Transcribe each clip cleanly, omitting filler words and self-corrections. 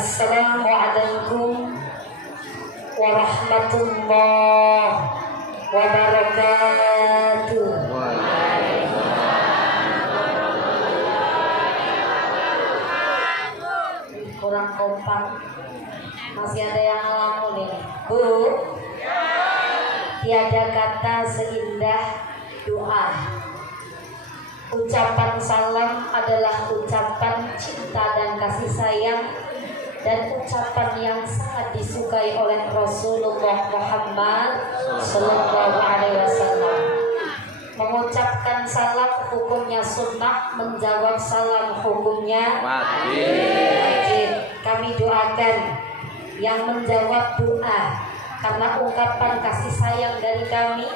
Assalamualaikum warahmatullahi wabarakatuh. Kurang kompak. Masih ada yang ngelamun nih, Bu? Tiada kata seindah doa. Ucapan salam adalah ucapan cinta dan kasih sayang, dan ucapan yang sangat disukai oleh Rasulullah Muhammad Sallallahu Alaihi Wasallam. Mengucapkan salam hukumnya sunnah, menjawab salam hukumnya wajib. Kami doakan yang menjawab doa karena ungkapan kasih sayang dari kami.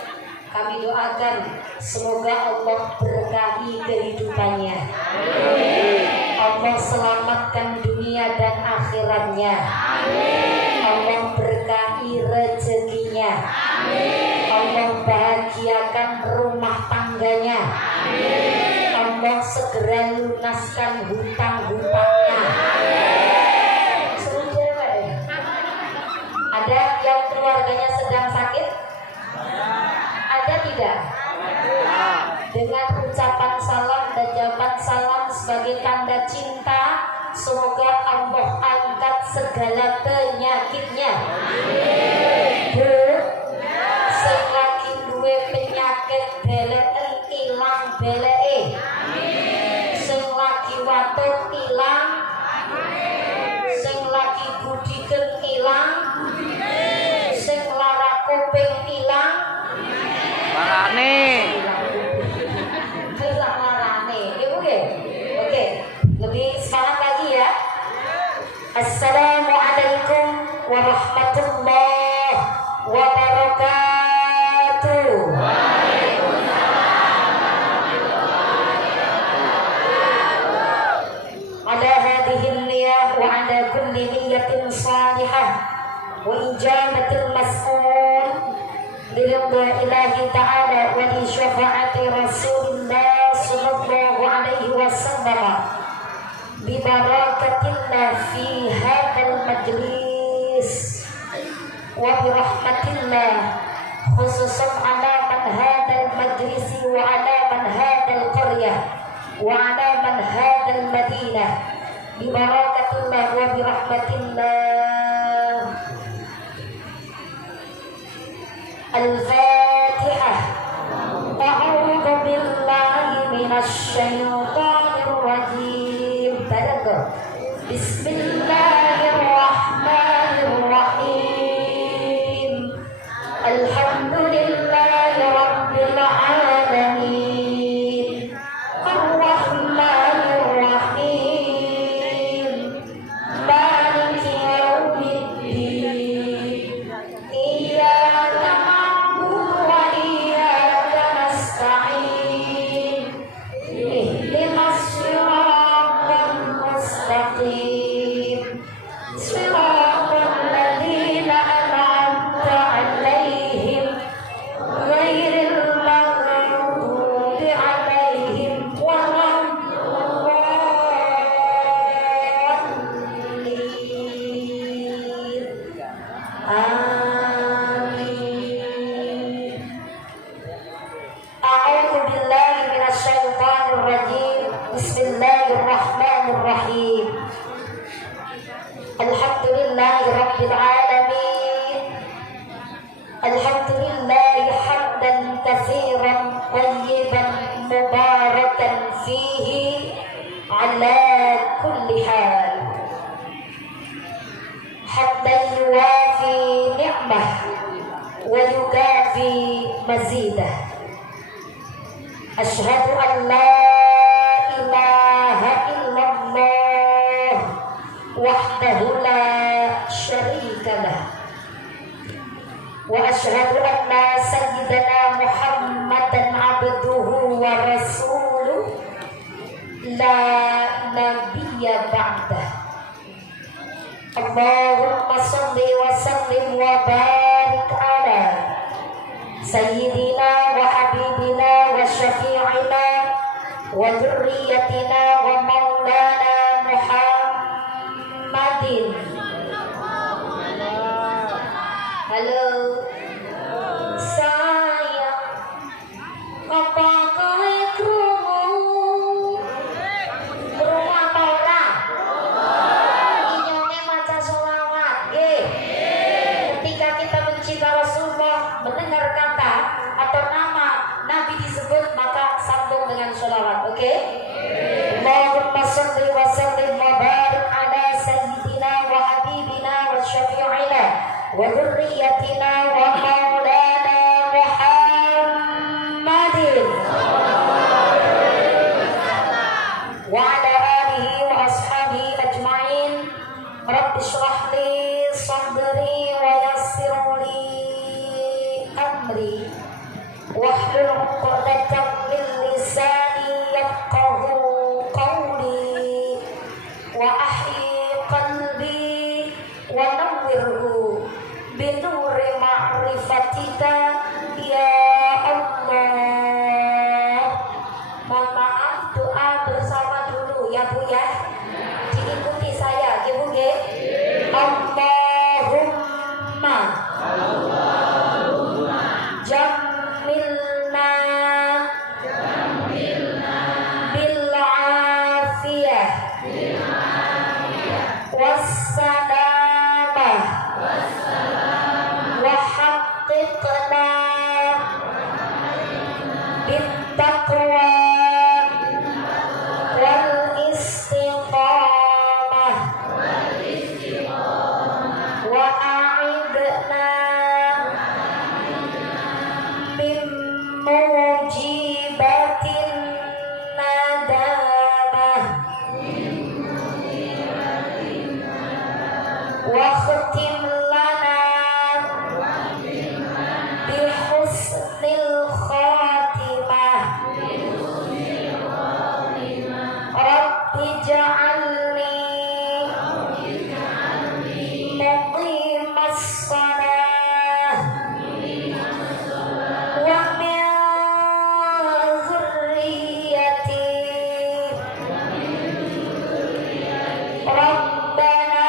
Kami doakan semoga Allah berkahi kehidupannya. Allah selamatkan dunia dan akhiratnya. Allah berkahi rezekinya. Allah bahagiakan rumah tangganya. Allah segera lunaskan hutang-hutangnya. Ada yang keluarganya sedang sakit? Ada tidak? Dengan ucapan salam dan jawaban salam sebagai tanda cinta, semoga Allah angkat segala penyakitnya. Sing lagi duwe penyakit beleken ilang beleke. Sing lagi watuk ilang. Sing lagi gudiken ilang. Sing lara kuping ilang. Marane. Hilang marane. Ibu nggih? Oke. Lebih semangat lagi ya. Assalamualaikum warahmatullahi wabarakatuh. Ala hadhihi niyyah wa ala kulli niyyatin salihah wa ijabatil mas'ul liridha ilahi ta'ala wa li syafa'ati rasulillah sallallahu alaihi wasallam bi barakatillah fi hadzal majlis wa bi rahmatillah khususan ala man hadzal majlis wa ala man hadzal qaryah wa ala man hadzal madinah bi barakatillah wa bi rahmatillah. Al-Fatihah. A'udzu billahi minasy syaithanir rajim. Bismillahirrahmanirrahim. Alhamdulillahi rabbil alamin. Ar-Rahmanir Rahim. Maliki yaumiddin. Iyyaka na'budu wa iyyaka nasta'in. Ihdinas siratal mustaqim. Siratal ladzina an'amta 'alaihim ghairil maghdubi 'alaihim waladdallin. Amin. A'udzu billahi minasy syaithanir rajim. Bismillahirrahmanirrahim. Alhamdulillahi rabbil alamin. Alhamdulillahi hamdan katsiran thayyiban mubarakan fihi ala kulli hal. Hamdan yuwafi ni'mah wa yukafi mazidah. Asyhadu an la ilaha illallah wahdahu la syarika lah, wa asyhadu anna sayyidana Muhammadan abduhu wa rasuluh la nabiyya ba'dah. Allahumma shalli wa sallim wa barik ala sayyidina wa habibina wa syafi'ina wa dzurriyyatina wa maulana Muhammad Muhammadin. Halo. Sayang, apa kowe krungu? Krungu apa ora? Inyone maca sholawat, nggih. Ketika kita mencinta Rasulullah, mendengar kata atau nama Nabi disebut, maka sambung dengan sholawat, oke? Allahumma shalli wa sallim wa barik ala sayyidina wa habibina wa syafi'ina wa dhurriyyatina wa maulana Muhammadin wa ala alihi wa ashabihi ajma'in. Rabbi shrah li sadri wa yassir li amri wahlul 'uqdatam min lisani yafqahu qawli wa ahyi qalbi wa nawwirhu binuri ma'rifatika ya Allah. Mohon maaf, doa bersama dulu ya Bu ya. Diikuti saya, ya Bu ya. Allahumma jammilna bil afiyah wassalamah wa haqqiqna bit taqwa wal istiqamah wa a'idna min mujibatin nadamah wa khatim lana bi husnil khatimah. Rabbi ja'alni muqimas shalah wa min dzurriyyati Rabbana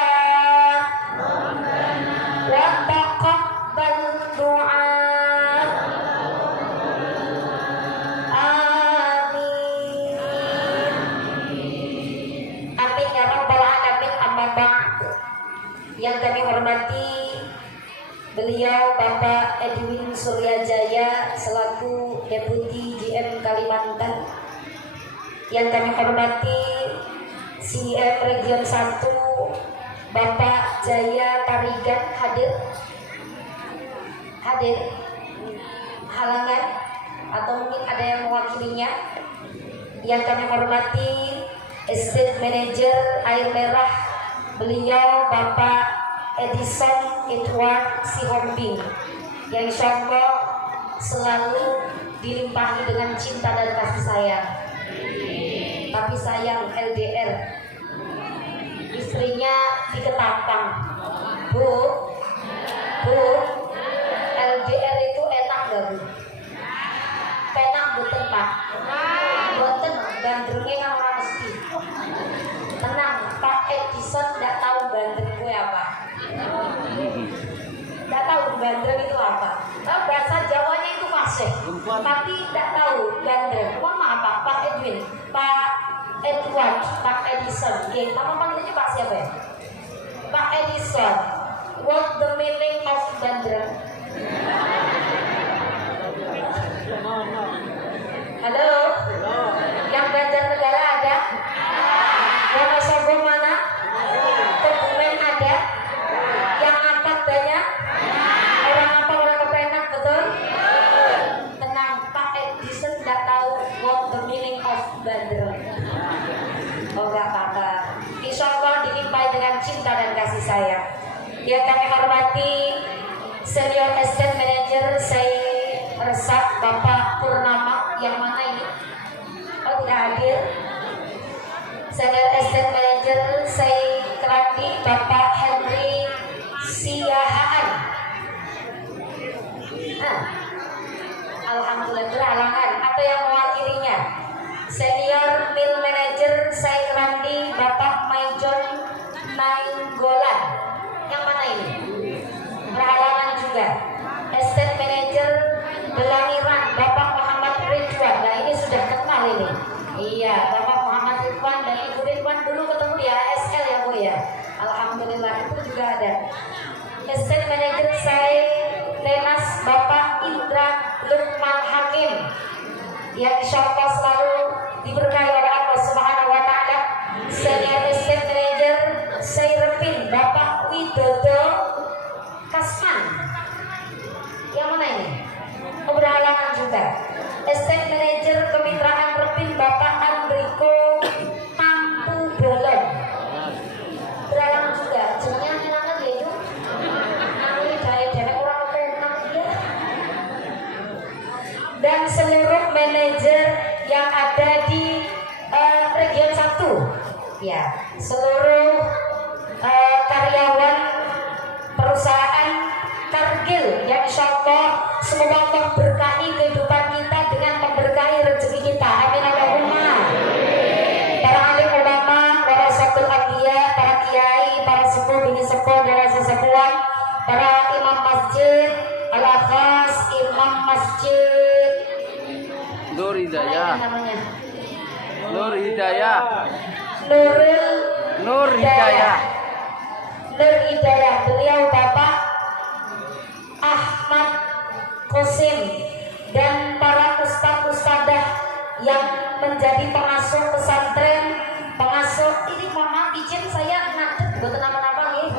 wa taqabbal du'a. Amin. Amin ya rabbal alamin. Amma ba'd. Yang kami hormati beliau Bapak Edwin Suryajaya selaku Deputi GM Kalimantan. Yang kami hormati CM Region 1 Bapak Jaya Tarigan hadir halangan atau mungkin ada yang mewakilinya. Yang kami hormati Estate Manager Air Merah beliau Bapak Edison Edward Sihombing, yang insyaallah selalu dilimpahi dengan cinta dan kasih sayang. Tapi sayang LDR, istrinya diketapang. Bu, LDR itu enak gak Bu? Enak boten Pak? Boten, gandrungnya kan orang mesti. Tenang, Pak Edison tidak tahu gandrung gue apa. Tidak tahu gandrung itu apa. Bahasa Jawanya itu masih, tapi tidak tahu gandrung. Mohon maaf Pak Edwin, Pak Edward, Pak Edison. Oke, nama panggilnya Pak siapa ya? Pak Edison. What the meaning of gandrung? Halo? Yang Banjarnegara ada? Wonosobo mana? Kebumen ada? Yang Ampat banyak? Orang apa orang kepenak betul? Tenang, Pak Edison tidak tahu what the meaning of gandrung. Oh gak apa-apa. Insya Allah dilimpahi dengan cinta dan kasih sayang. Yang kami hormati Senior Estate Manager saya Resak Bapak Purnama, yang mana ini? Oh tidak hadir. Senior Estate Manager saya Kerandi Bapak Henry Siahaan. Alhamdulillah berhalangan atau yang mewakilinya. Senior Mill Manager saya Kerandi Bapak Maijon Nai Nainggolan. Yang mana ini? Berhalangan juga. Estate Manager Belangiran Bapak Muhammad Ridwan. Nah ini sudah kenal ini. Iya, Bapak Muhammad Ridwan dan Ibu Ridwan dulu ketemu di ASL ya Bu ya. Alhamdulillah itu juga ada. Estate Manager saya Tenas Bapak Indra Lukman Hakim yang insyaallah selalu diberkahi oleh Allah Subhanahu wa taala. Senior Estate Manager Sairepin Bapak Widodo Kasman. Yang mana ini? Berhalangan juga. Estate Manager Kemitraan Repin Bapak Andriko Tampu Bolon. Berhalangan juga. Jenengnya nyenangan ya itu. Namanya dari orang penang dia. Dan seluruh manajer yang ada di region 1. Ya, seluruh karyawan perusahaan Kargil yang insyaallah semoga memberkahi kehidupan kita dengan memberkahi rezeki kita. Amin Allahumma. Para alim ulama, para sahabat agia, para kiai, para sepuh bini sepuh dan sesepuhan, para imam masjid, al-akhas imam masjid Nur Hidayah. namanya Nur Hidayah. Nur Hidayah. Beliau Bapak Ahmad Kosim dan para ustadz-ustadzah yang menjadi pengasuh pesantren, pengasuh ini mohon izin saya ngadep buat nama-nama nih.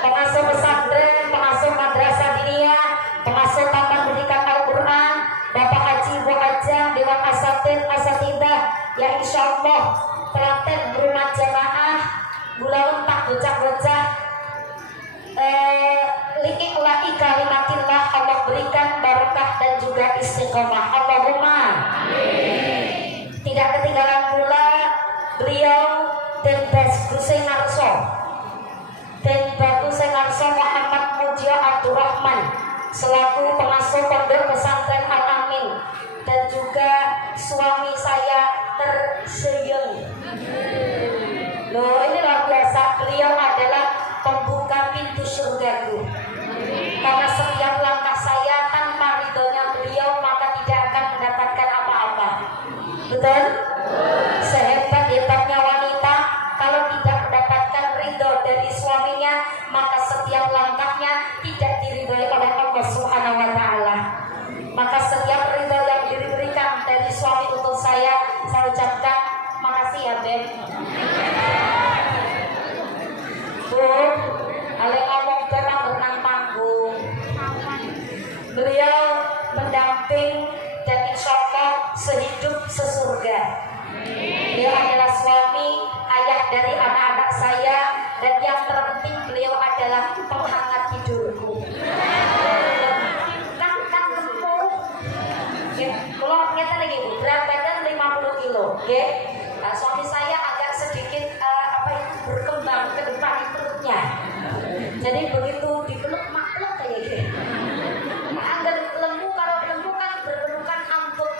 Pengasuh pesantren, pengasuh madrasah diniyah, pengasuh taman pendidikan Al-Quran, Bapak Haji Bu Hajah, Dewan Asatidah yang insyaallah telaten rumah jamaah bulaun tak bocah-bocah li'i'la'i kalimatillah. Allah berikan barokah dan juga istiqomah. Allahumma amin. Tidak ketinggalan pula beliau dan Bagus Senarso Muhammad Mujio Abdurrahman selaku pengasuh pondok pesantren Al-Amin dan juga suami saya tersenyum. Loh ini luar biasa, beliau adalah pembuka pintu surgaku. Karena setiap langkah saya tanpa ridhonya beliau maka tidak akan mendapatkan apa-apa. Betul? Sehebat-hebatnya wanita kalau tidak mendapatkan ridho dari suaminya maka setiap langkahnya tidak diridhoi oleh Allah Subhanahu wa taala. Maka setiap ridho yang diberikan dari suami untuk saya ucapkan makasih ya Beb. Bu, ale ngomong memang berenang panggung. Beliau pendamping dan insyaallah sehidup sesurga. Beliau adalah suami, ayah dari anak-anak saya, dan yang terpenting beliau adalah penghangat tidurku. Kan gemuk. Kalau kita lagi berat badan 50 kilo, oke? Nah, suami saya agak sedikit berkembang ke depan perutnya. Jadi begitu dipeluk makluk kayak gitu. Angger lembu, kalau lembu kan berpelukan ampuk.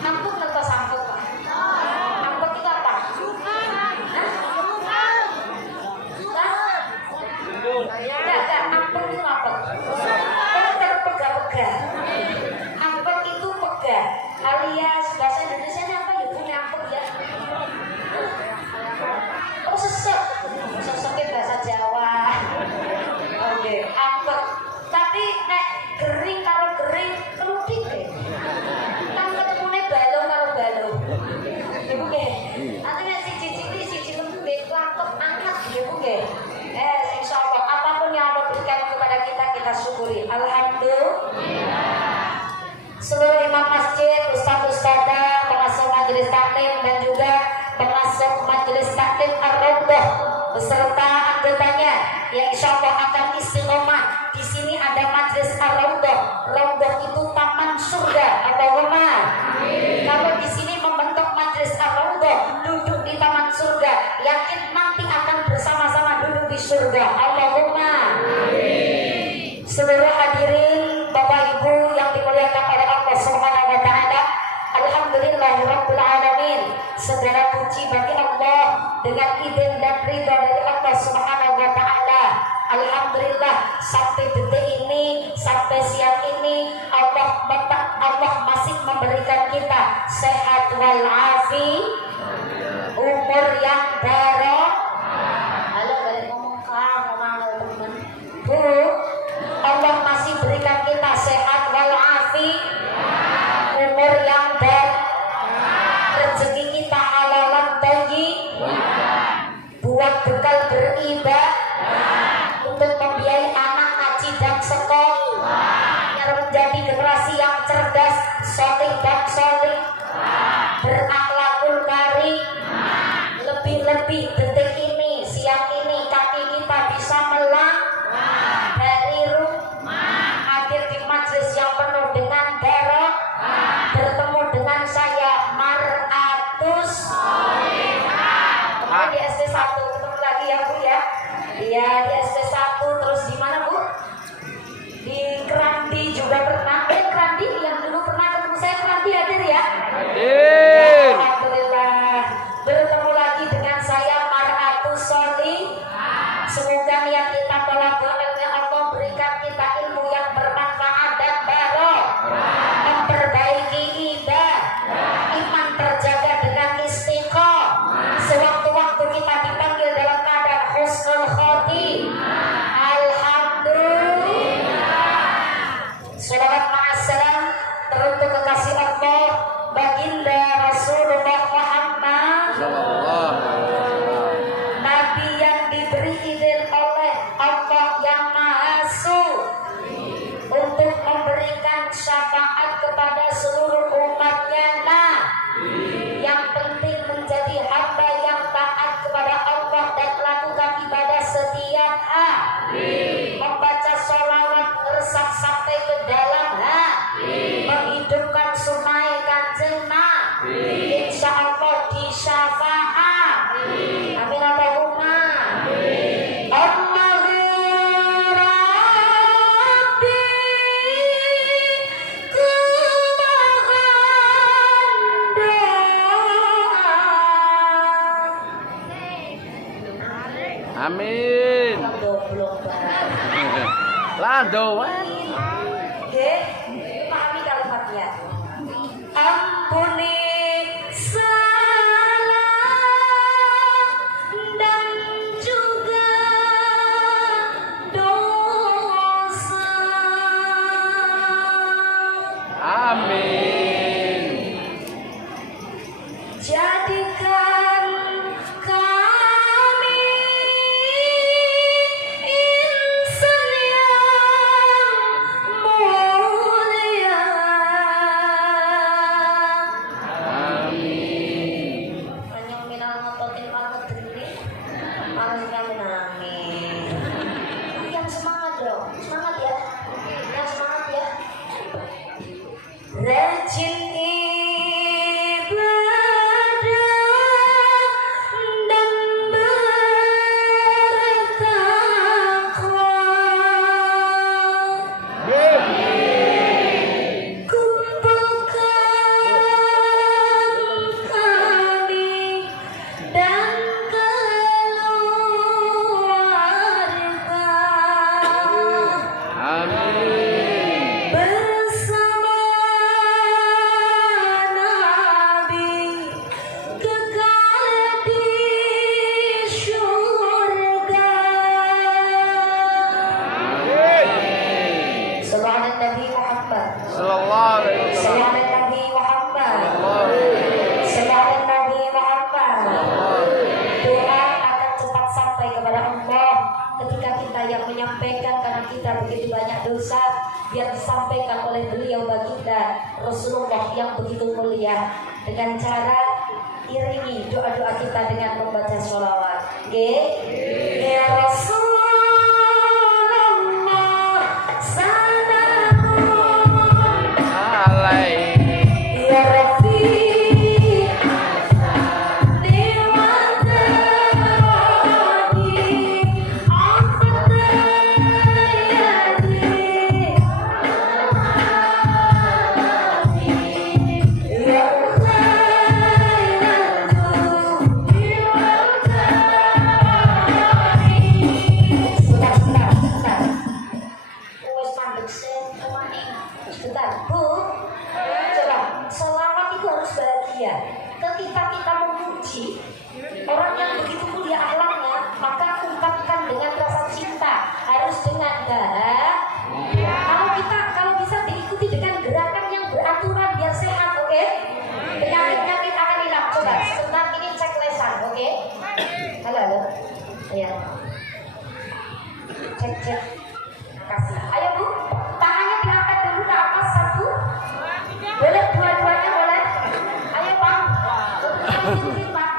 Ampuk atau sampuk Pak? Ampuk itu apa? Enggak, ampuk itu apa? Kalau terpegah-pegah. Ampuk itu pegah, alias bahasa Indonesia apa ya? Punya ampuk ya. Oh sesek bahasa Jawa. Oke, ampuk. Tapi nek gering kalau gering keludik kan ketemunya balong karo balong. Ibu ke, nanti nek siji lembek lakop angkat ibu ke. Insyaallah apapun yang Allah berikan kepada kita syukuri. Alhamdulillah. Seluruh imam masjid, ustaz-ustadzah, pengasuh majelis taklim dan juga pengasuh majelis taklim Ar-Raudhah beserta anggotanya yang insyaallah akan istiqomah. Di sini ada majelis Ar-Raudhah. Raudhah itu taman surga. Allahumma amin. Kalau di sini membentuk majelis Ar-Raudhah, duduk di taman surga, yakin nanti akan bersama-sama duduk di surga. Allahumma amin. Seluruh hadirin Bapak Ibu yang dimuliakan oleh Allah Subhanahu wa taala, alhamdulillahirabbil alamin. Segala puji bagi Allah dengan izin dan ridha kita sehat walafiat, umur yang barokah. Halo, balik ngomong teman. Bu, Allah masih berikan kita sehat walafiat, umur yang barokah, rezeki kita halalan thayyib, buat bekal beribadah, untuk membiayai anak ngaji dan sekolah, biar menjadi generasi yang cerdas, soleh dan soleh, berakhlakul karim. Lebih-lebih detik ini, siang ini kaki kita bisa melangkah dari rumah, hadir di majelis yang penuh dengan barokah, bertemu dengan saya Mar'atus Sholihah. Kemudian di SD 1 ketemu lagi ya Bu ya. Iya, di SD 1 terus di mana Bu? Di Keranti juga pernah. Keranti yang dulu pernah ketemu saya, Keranti hadir ya? Hadir. Alhamdulillah. Bertemu lagi dengan saya Mar'atus Sholihah. Semoga niat kita tolak-tolaknya Allah berikan kita ilmu yang bermanfaat dan barokah, memperbaiki ibadah, iman terjaga dengan istiqomah, sewaktu-waktu kita dipanggil dalam keadaan husnul khotimah. Alhamdulillah. Shalawat ma'assalam teruntuk kekasih Allah baginda Rasulullah Muhammad, Nabi yang diberi izin oleh Allah yang Maha Suci untuk memberikan syafaat kepada seluruh umatnya. Nah, yang penting menjadi hamba yang taat kepada Allah dan melakukan ibadah setiap hari, membaca sholawat resap sampai ke dalam hati, menghidupkan sunai kanjeng Nabi, insya Allah disyafaat. Amin Allahumma. Allahumma Rabbi kumohon doa. Amin. Goblok banget. Lado. Nggih, pahami kalimatnya. Ampuni salah dan juga dosa. Amin. Jadikan kami insan yang mulia. Amin. Hanya minal ngototin banget diri. Harus kami amin. Yang semangat dong, semangat ya. Yang semangat ya. Rajin ibadah dan bertakwa, kumpulkan kami dan keluarga Amin. bersama Nabi kekal di syurga. Amin. Subhanan Nabi Muhammad, Sallallahu alaihi wasallam. Subhanan Nabi Muhammad, Sallallahu alaihi Subhanan Nabi Muhammad. Doa akan cepat sampai kepada Allah ketika kita yang menyampaikan, karena kita begitu banyak dosa, biar disampaikan oleh beliau baginda Rasulullah yang begitu mulia, dengan cara iringi doa-doa kita dengan membaca sholawat. Ya Rasulullah salamun alaihi. ya Rafiq aturan biar sehat, oke? Penyakit-penyakit akan hilang. Coba sebentar ini cek lesan, oke? Halo, halo. Ya. Cek. Kasih. Ayo Bu, tangannya diangkat dulu ke atas satu. Boleh dua-duanya boleh. Ayo Pak. Sini Pak.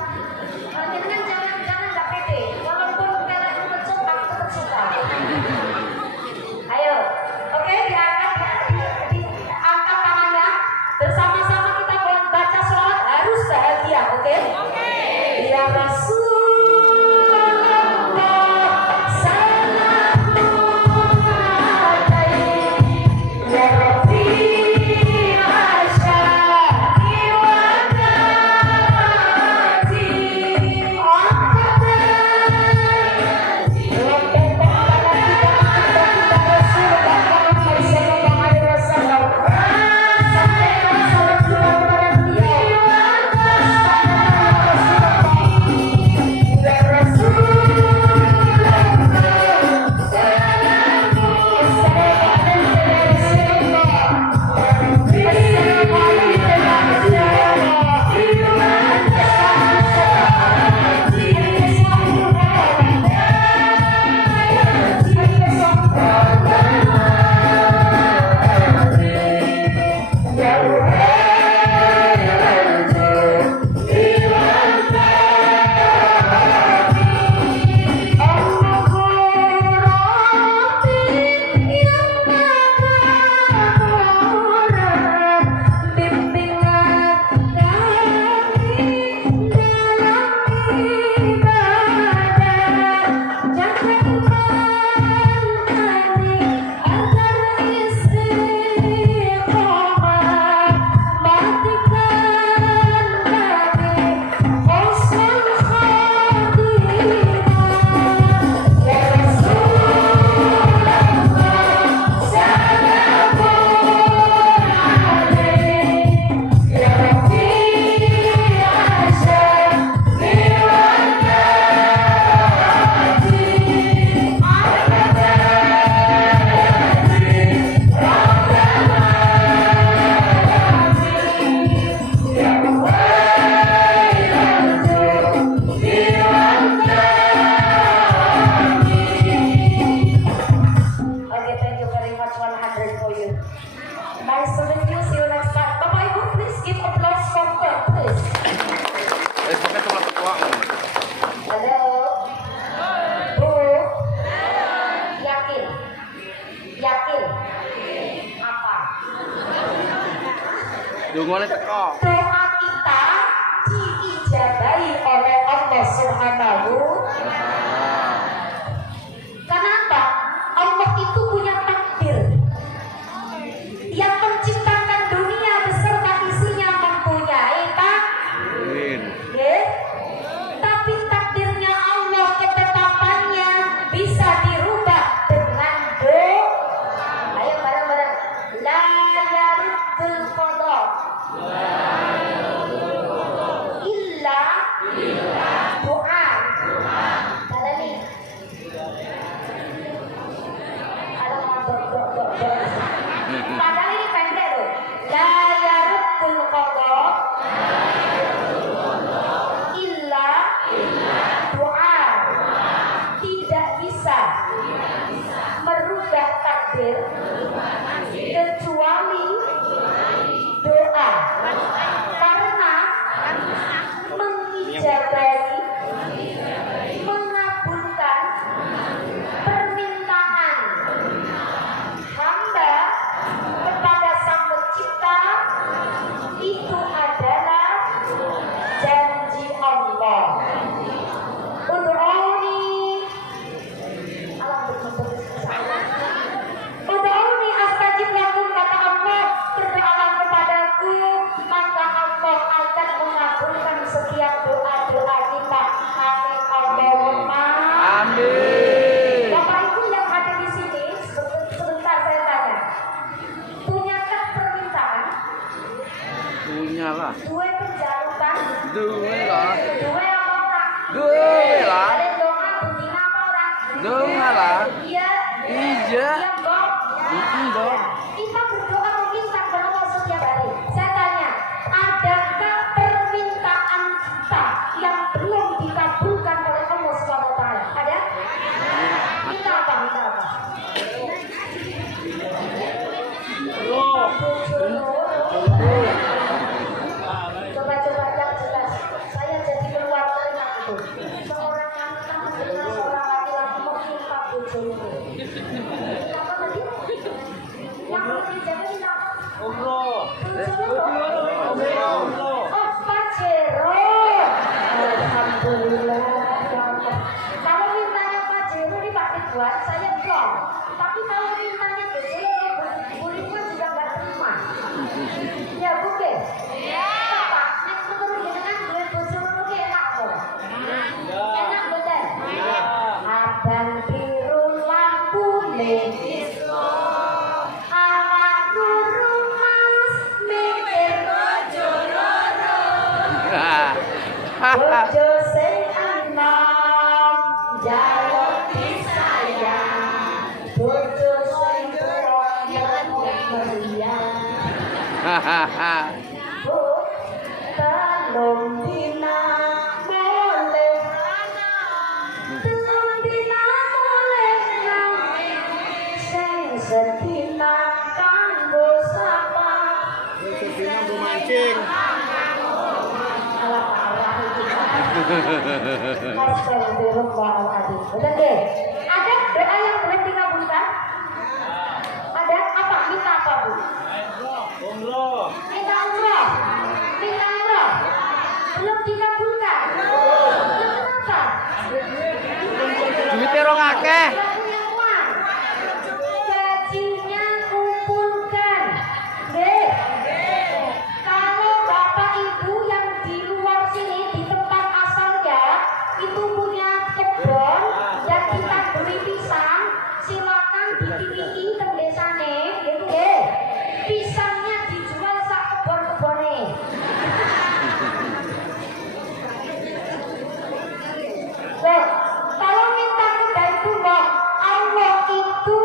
Jangan nggak pede. Walaupun kalian mencoba tetap suka. Ayo, oke diangkat tangannya. Bersama-sama kita baca sholawat harus bahagia, oke? Ya Rasul. Dungane teko. Doa kita diijabahi oleh Allah Subhanahu. Kenapa? Allah itu punya takdir. Yang menciptakan dunia beserta isinya mempunyai takdir. Tapi takdirnya Allah, ketetapannya bisa dirubah dengan doa. Ayo bareng-bareng. La yaruddul qada illa doa. Ada nih. Ada doa. Padahal ini pendek loh. La yaruddul qada illa doa. Tidak bisa merubah takdir kecuali doa, karena mengijabahi, mengabulkan permintaan hamba kepada Sang Pencipta itu adalah janji Allah. Ud'uni astajib lakum, kata Allah, berdoalah kepadaku maka Allah akan mengabulkan setiap doa-doa kita. Amin Allahumma Amin. Bapak Ibu yang ada di sini, sebentar saya tanya, punyakah permintaan? Punya lah. Dua penjalutan? Dua lah. Dua apa orang? Dua lah. Kalian doa bunyinya apa orang? Dua lah. Iya. Iya. Iya, Bang. Dok. Kita berdoa meminta kepada Allah setiap hari. bojone. Apa tadi? Yang lebih jaga kita. Umroh. Oh, Pajero. Alhamdulillah. Ya Allah. Kalau mintanya Pajero di Pak Ridwan, saya belum. Tapi kalau mintanya bojone, Bu Ridwan juga nggak terima. Ya, Bu Ke? Iya. Pak, nek ketemu jenengan duwe bojo ngono ki enak kok. Enak betul. Abang biru lampu disco. Awak guru mas mikir bojo loro. Bojo sing enom jaluk disayang. Bojo sing royong meriah. Bu, telung dina boleh. Telung dina boleh nang sing sedina kanggo sapa. Sedina Bu mancing. Alah parah iki. Astagfirullahaladzim. Betul deh. Ada doa yang boleh dikabulkan? Ada apa? Minta apa, Bu? Umroh. Minta umroh. Minta umroh. Belum dikabulkan. Kenapa? Duitnya rong akeh. Nggak punya uang. Gajinya kumpulkan. Deh. Kalau bapak ibu yang di luar sini di tempat asalnya itu punya kebun dan kita beli pisang, silakan ditiliki ke desane, gitu deh. Pisangnya dijual sak kebon-kebone. Loh, kalau minta kebaikulah, Allah itu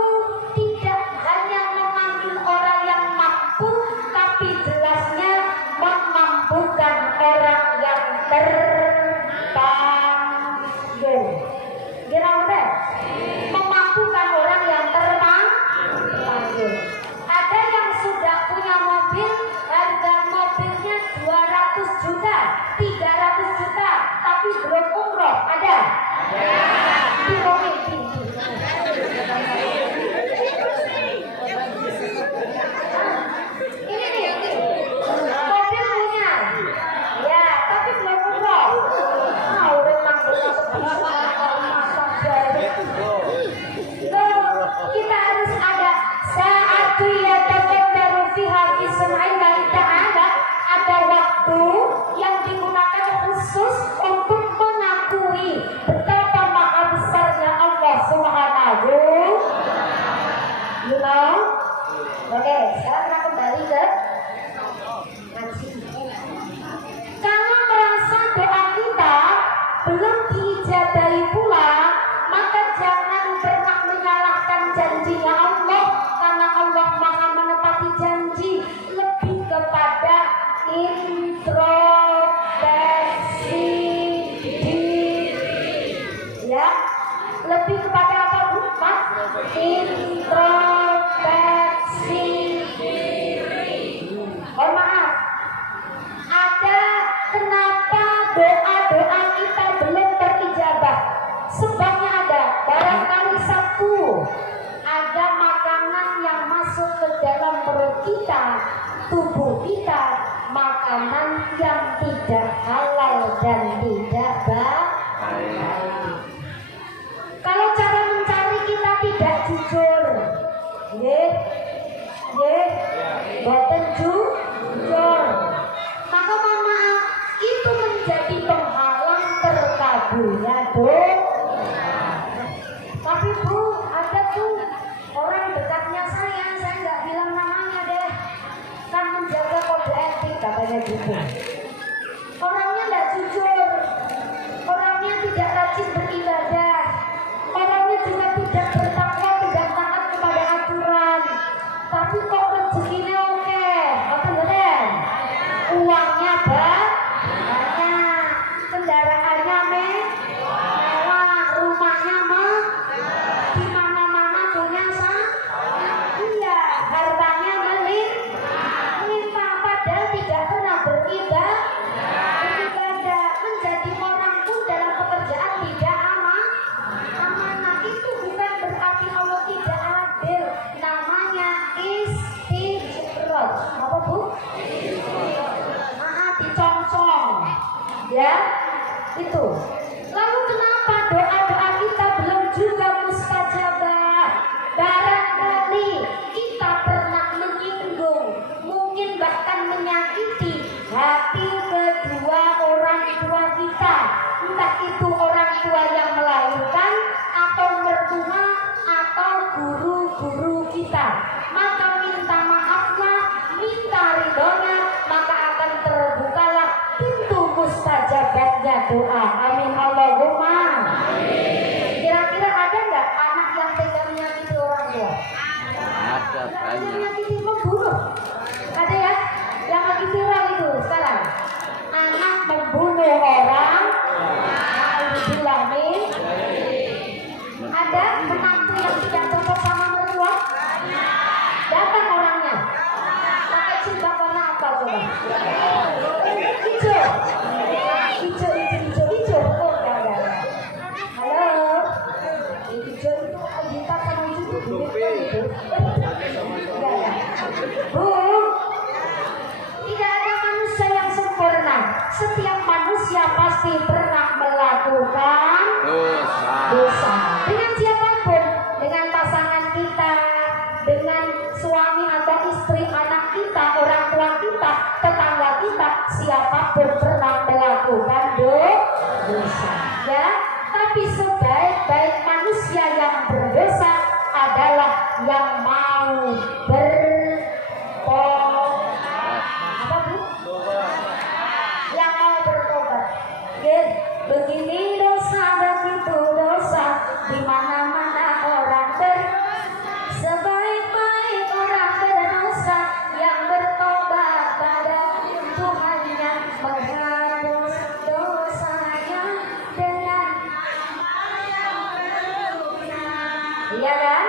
tidak hanya memanggil orang yang mampu, tapi jelasnya memampukan orang yang terpanggil. Kira-kira memampukan orang yang terpanggil. Ada yang sudah punya mobil, harga mobilnya 200 juta, 300 juta, tapi belum umroh. Ada? Di mobil tinggi. Ini nih, mobil punya, ya, tapi belum umroh. Udah langsung masuk kita harus ada saat ya tafakkaru fiha fi sun'illahi ta'ala, ada waktu yang digunakan khusus untuk mengakui betapa maha besarnya Allah Subhanahu. You know? Oke, sekarang kita kembali ke ngaji. Kalau merasa doa kita belum diijabahi pula, maka jangan pernah menyalahkan janjinya Allah, karena Allah maha menepati janji. Lebih kepada introspeksi diri, ya. Lebih kepada apa, Bu? Mas? Introspeksi diri. Oh maaf, ada kenapa doa-doa kita belum terijabah? Sebabnya ada, barangkali satu, ada makanan yang masuk ke dalam perut kita, tubuh kita, makanan yang tidak halal dan tidak baik. Kalau cara mencari kita tidak jujur, boten jujur, maka mohon maaf, itu menjadi penghalang terkabulnya doa. Tapi Bu, ada tuh orang dekatnya saya nggak bilang namanya deh, kan menjaga kode etik katanya gitu. Orangnya nggak jujur, orangnya tidak rajin beribadah, orangnya juga tidak bertakwa, tidak taat kepada aturan. Tapi kok rezekinya oke, apa bener? Uangnya banyak, kendaraannya mewah, rumahnya di mana-mana punya iya, hartanya melimpah, padahal tidak pernah beribadah. Menjadi orang pun dalam pekerjaan tidak amanah. Itu bukan berarti itu? Enggak ya? Bu, tidak ada manusia yang sempurna. Setiap manusia pasti pernah melakukan dosa. Dengan siapapun, dengan pasangan kita, dengan suami atau istri, anak kita, orang tua kita, tetangga kita, siapapun pernah melakukan dosa. Ya, tapi sebaik-baik manusia yang berdosa adalah yang mau apa Bu? Yang mau bertobat. Begini dosa, begitu dosa, di mana-mana orang sebaik-baik orang berdosa yang bertobat pada Tuhannya, menghapus dosanya dengan iya kan?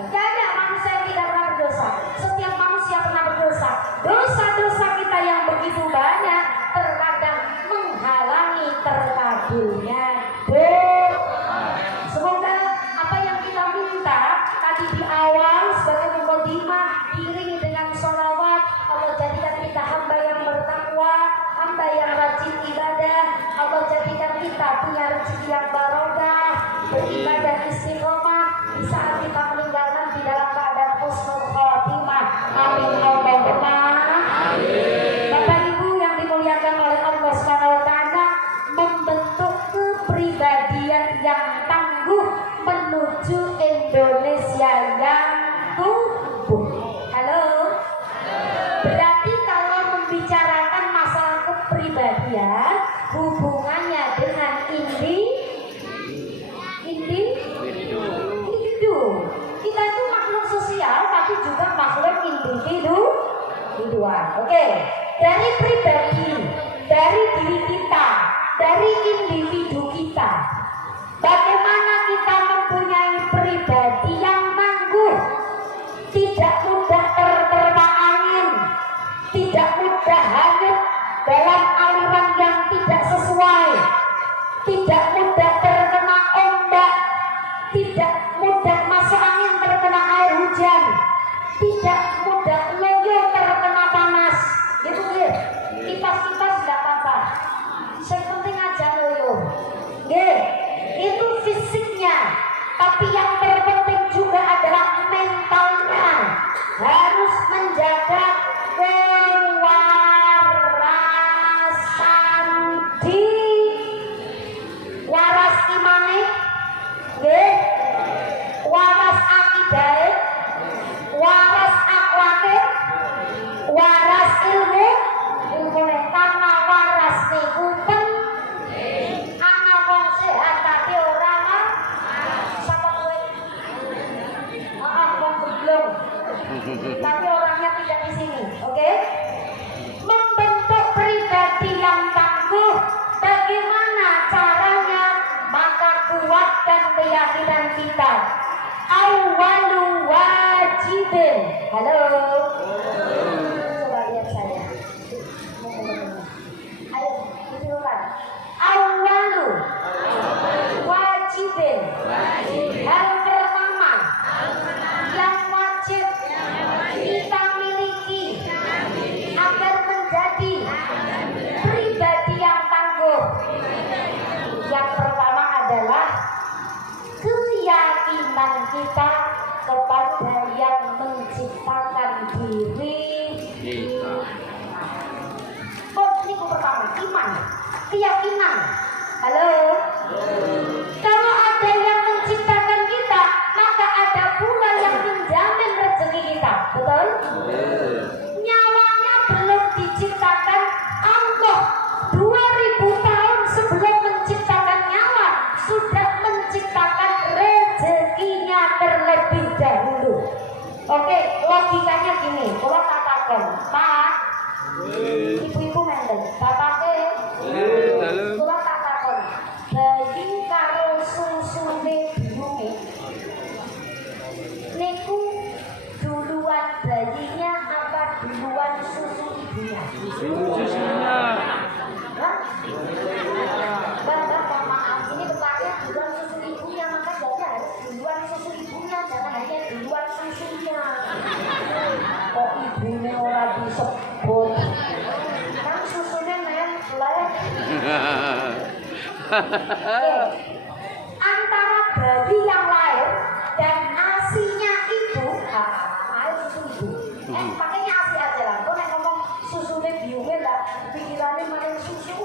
Tidak ada manusia yang tidak pernah berdosa. Setiap manusia pernah berdosa. Dosa-dosa kita yang begitu banyak terkadang menghalangi terkabulnya doa. Semoga apa yang kita minta tadi di awal sebagai mukadimah diiringi dengan sholawat. Allah jadikan kita hamba yang bertakwa, hamba yang rajin ibadah. Allah jadikan kita punya rezeki yang barokah, beribadah istiqomah di saat kita meninggal nanti dalam keadaan husnul khotimah. Amin Allahumma amin. Bapak Ibu yang dimuliakan oleh Allah SWT, membentuk kepribadian yang tangguh menuju Indonesia yang tumbuh. Halo. Berarti kalau membicarakan masalah kepribadian, hubungannya dengan individu. Kita itu makhluk sosial, tapi juga makhluk individual. Oke. Dari pribadi, dari diri kita, dari individu kita, bagaimana kita mempunyai pribadi yang tangguh, tidak mudah terterpa angin, tidak mudah hanyut dalam aliran yang tidak sesuai, tidak mudah terkena ombak, tidak mudah masuk angin terkena air hujan, tidak mudah loyo terkena panas. Gitu ya. Kipas-kipas tidak apa-apa. Yang penting aja loyo. Itu fisiknya. Tapi yang terpenting juga adalah mentalnya. Harus menjaga kewarasan di waras imane, waras akidah, waras akhlake, waras ilmu karena waras niku penting. Ana wong sehat tapi ora sapa kowe. Wong belum. Tapi orangnya tidak di sini, oke? Membentuk pribadi yang tangguh, bagaimana caranya? Maka kuatkan keyakinan kita. Awalu wajibin. Halo. Coba lihat saya. Ayo, dituliskan. Awalu wajibin. Hal pertama yang wajib kita miliki agar menjadi pribadi yang tangguh. Yang pertama adalah keyakinan kita kepada yang menciptakan diri kita. Oh, ini pertama, iman, keyakinan. Halo. Kalau ada yang menciptakan kita, maka ada pula yang menjamin rezeki kita. Betul? Nyawanya belum diciptakan Allah. 2000 tahun sebelum menciptakan nyawa, sudah menciptakan rezekinya terlebih dahulu. Oke, logikanya gini. Kalau katakan, Pak, ibu-ibu mendel, bapaknya, kalau katakan, bayi karo susune bingunge, niku duluan bayinya apa duluan susu ibunya? Susunya. Hah? Bapak, maaf, ini bapaknya duluan susu ibunya, maka jadi harus duluan susu ibunya, jangan hanya duluan Oke. Antara bayi yang lahir dan asinya ibu, air susu ibu. Pakainya asi aja lah. Kau nek ngomong susunya biungnya lah, pikirannya malah susu.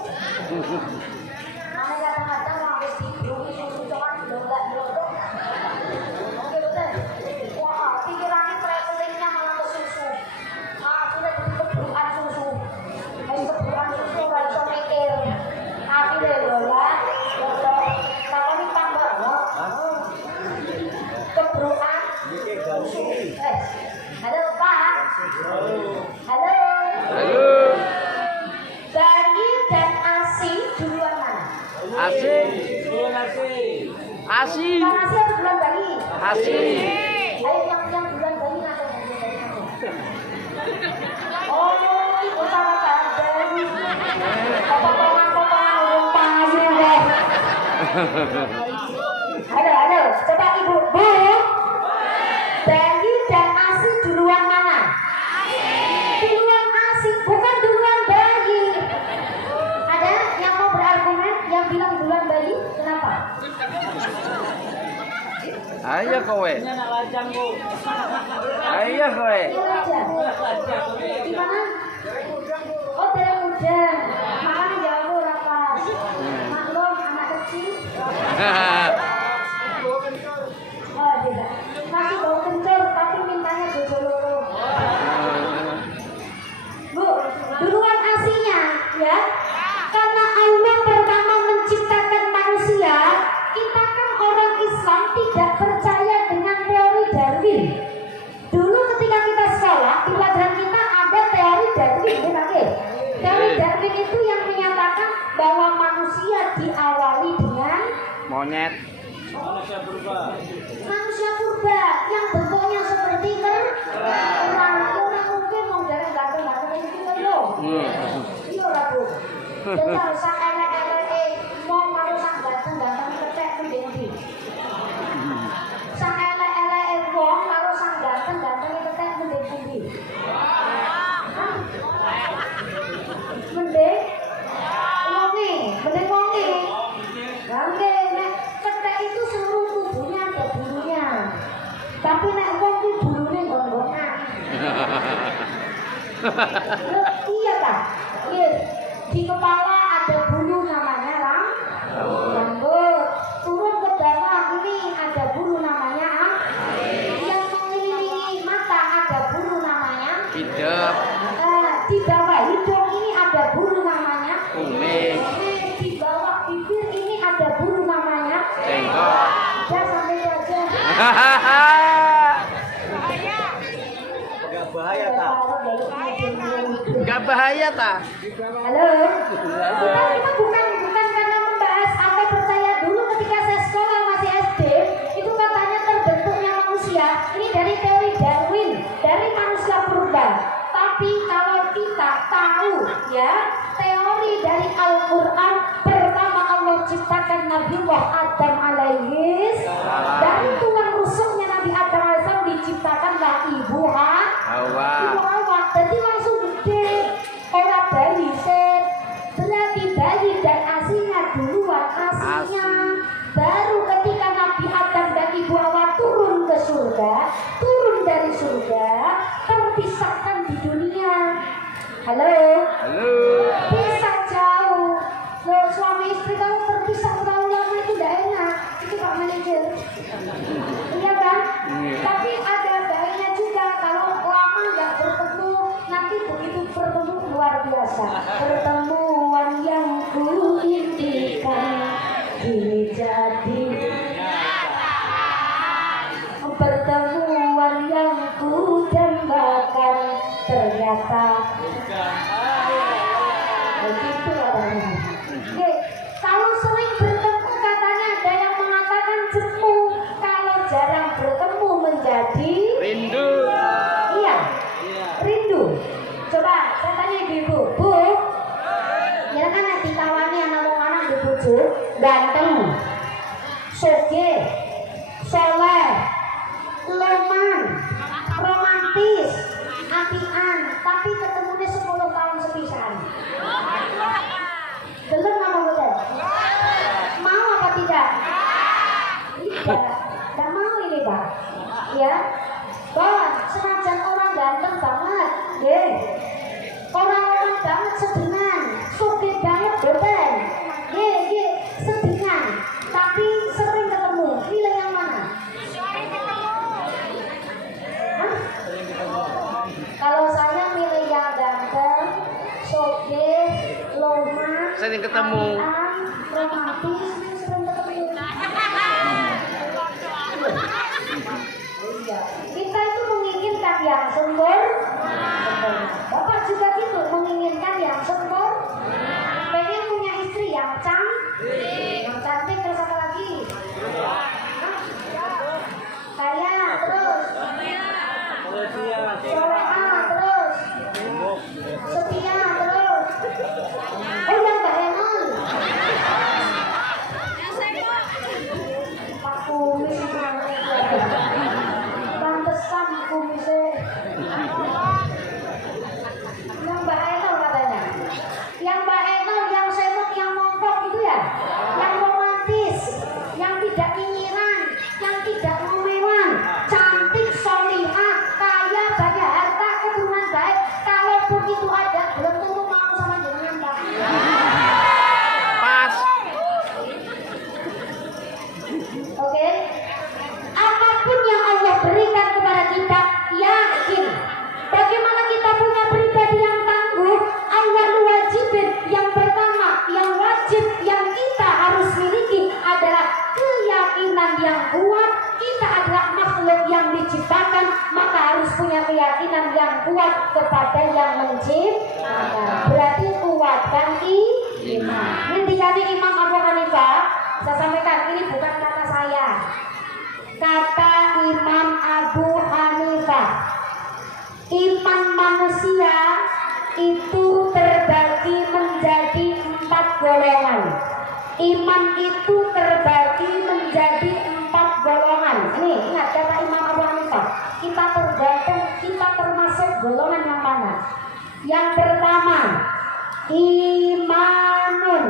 Mana kadang-kadang mau habis dibiungi susu coklat belum jodoh. Oke betul. Wah, pikirannya travelingnya malah ke susu. Sudah jadi keburukan susu. Keburukan susu nggak bisa mikir. Akhirnya lola, kalau ini tambah keburukan. Halo Pak. Halo. Halo. Bayi dan asi duluan mana? Asi. Asi. Bukan asi atau duluan bayi? Asi. Ayo yang duluan bayi atau oh, ibu sama bayi. Potongan-potongan urung payu deh. Halo, coba ibu. Bu. Bayi dan asi duluan mana? Duluan asi, bukan duluan bayi. Ada yang mau berargumen yang bilang duluan bayi? Kenapa? Ayo kowe. Ayo kowe. Gimana? Oh, dari muda. Makanya jauh rapas. Maklum anak kecil. Oh, tidak. Masih bau kencur, tapi mintanya bojo-loro. Bu, duluan asinya, ya. Karena Allah pertama menciptakan manusia, kita kan orang Islam tidak percaya dengan teori Darwin. Dulu ketika kita sekolah, di pelajaran kita ada teori Darwin, ya Pak. Teori Darwin itu yang menyatakan bahwa manusia diawali dengan Monyet. manusia purba yang bentuknya seperti kerang. Orang mungkin mau dari ganteng-ganteng itu kan lo. Iya lah Bu. Jadi harus elek-elek mau harus ganteng-ganteng ketek mending. Sang elek-elek wong karo sang ganteng-ganteng ketek mending. Mending wonge. Bangke nek ketek itu seluruh tubuhnya ada bulunya. Tapi nek wong ku bulune nggon-nggonan. Iya kan? Iya. Di kepala ada bulu namanya rambut. Turun ke bawah ini ada bulu namanya yang mengelilingi mata ada bulu namanya Hidup. di bawah hidung ini ada bulu namanya Kumis. di bawah bibir ini ada bulu namanya Jenggot. ya sampai aja. Gak bahaya tak? Gak bahaya tak? Halo. Kita bukan karena membahas apa percaya dulu ketika saya sekolah masih SD itu katanya terbentuknya manusia ini dari teori Darwin dari manusia purba. Tapi kalau kita tahu ya teori dari Al-Quran pertama Allah ciptakan Nabi Adam alaihis dari tulang rusuknya Nabi Adam alaihis diciptakanlah Ibu Hawa. Jadi langsung gede orang bayi berarti bayi dan asinya duluan asinya baru ketika Nabi Adam dan Ibu Hawa turun ke surga turun dari surga terpisahkan di dunia. Halo bisa jauh loh, suami istri kamu terpisah terlalu lama itu tidak enak itu Pak Manajer iya kan tapi ada baiknya juga kalau lama nggak bertemu nanti begitu bertemu luar biasa pertemuan yang kuimpikan kini jadi pertemuan yang kudambakan ternyata begitu orangnya. Oke, kalau sering bertemu katanya ada yang mengatakan jemu kalau jarang bertemu menjadi Rindu. iya rindu. Coba saya tanya ibu, Bu, ya kan nanti tawani anak wong lanang di bojo ganteng, sugih, soleh, leman, romantis, apian, tapi ketemunya 10 tahun sepisan. Gelem apa betul? Pak. Ya. Bon, senajan orang ganteng banget. Nggih. Orang-orang banget sedengan, sugih banget boten. Nggih, sedengan. Tapi sering ketemu. Pilih yang mana? Hah? Kalau saya milih yang ganteng, sugih, loma, Sering ketemu. romantis, sering ketemu. Kita itu menginginkan yang sempurna. Bapak juga gitu, menginginkan yang sempurna. Pengen punya istri yang cantik, terus apa lagi? Kaya, terus soleha, terus setia, terus oh yang Mbak Enol. Pak Kumis pantesan kumisnya yang Mbak Enol katanya, yang Mbak Enol, yang semut, yang mongkok itu ya, yang romantis, yang tidak nyinyiran, yang tidak ngomelan, cantik, solihah, kaya, banyak harta, keturunan baik. Kalaupun itu ada, belum tentu mau sama jenengan Pak. Pas. Oke, apapun yang Allah berikan kepada kita, yakin. Bagaimana kita punya pribadi yang tangguh, Allah wajibin. Yang pertama, yang wajib, yang kita harus miliki adalah keyakinan yang kuat. Kita adalah makhluk yang diciptakan, maka harus punya keyakinan yang kuat kepada yang menciptakan. Berarti kuatkan iman. Ngendikane Imam Abu Hanifah, saya sampaikan ini bukan kata saya. Kata Imam Abu Hanifah, iman manusia itu terbagi menjadi 4 golongan. Iman itu terbagi menjadi 4 golongan. Ini ingat kata Imam Abu Hanifah. Kita tergantung, kita termasuk golongan yang mana. Yang pertama, imanun.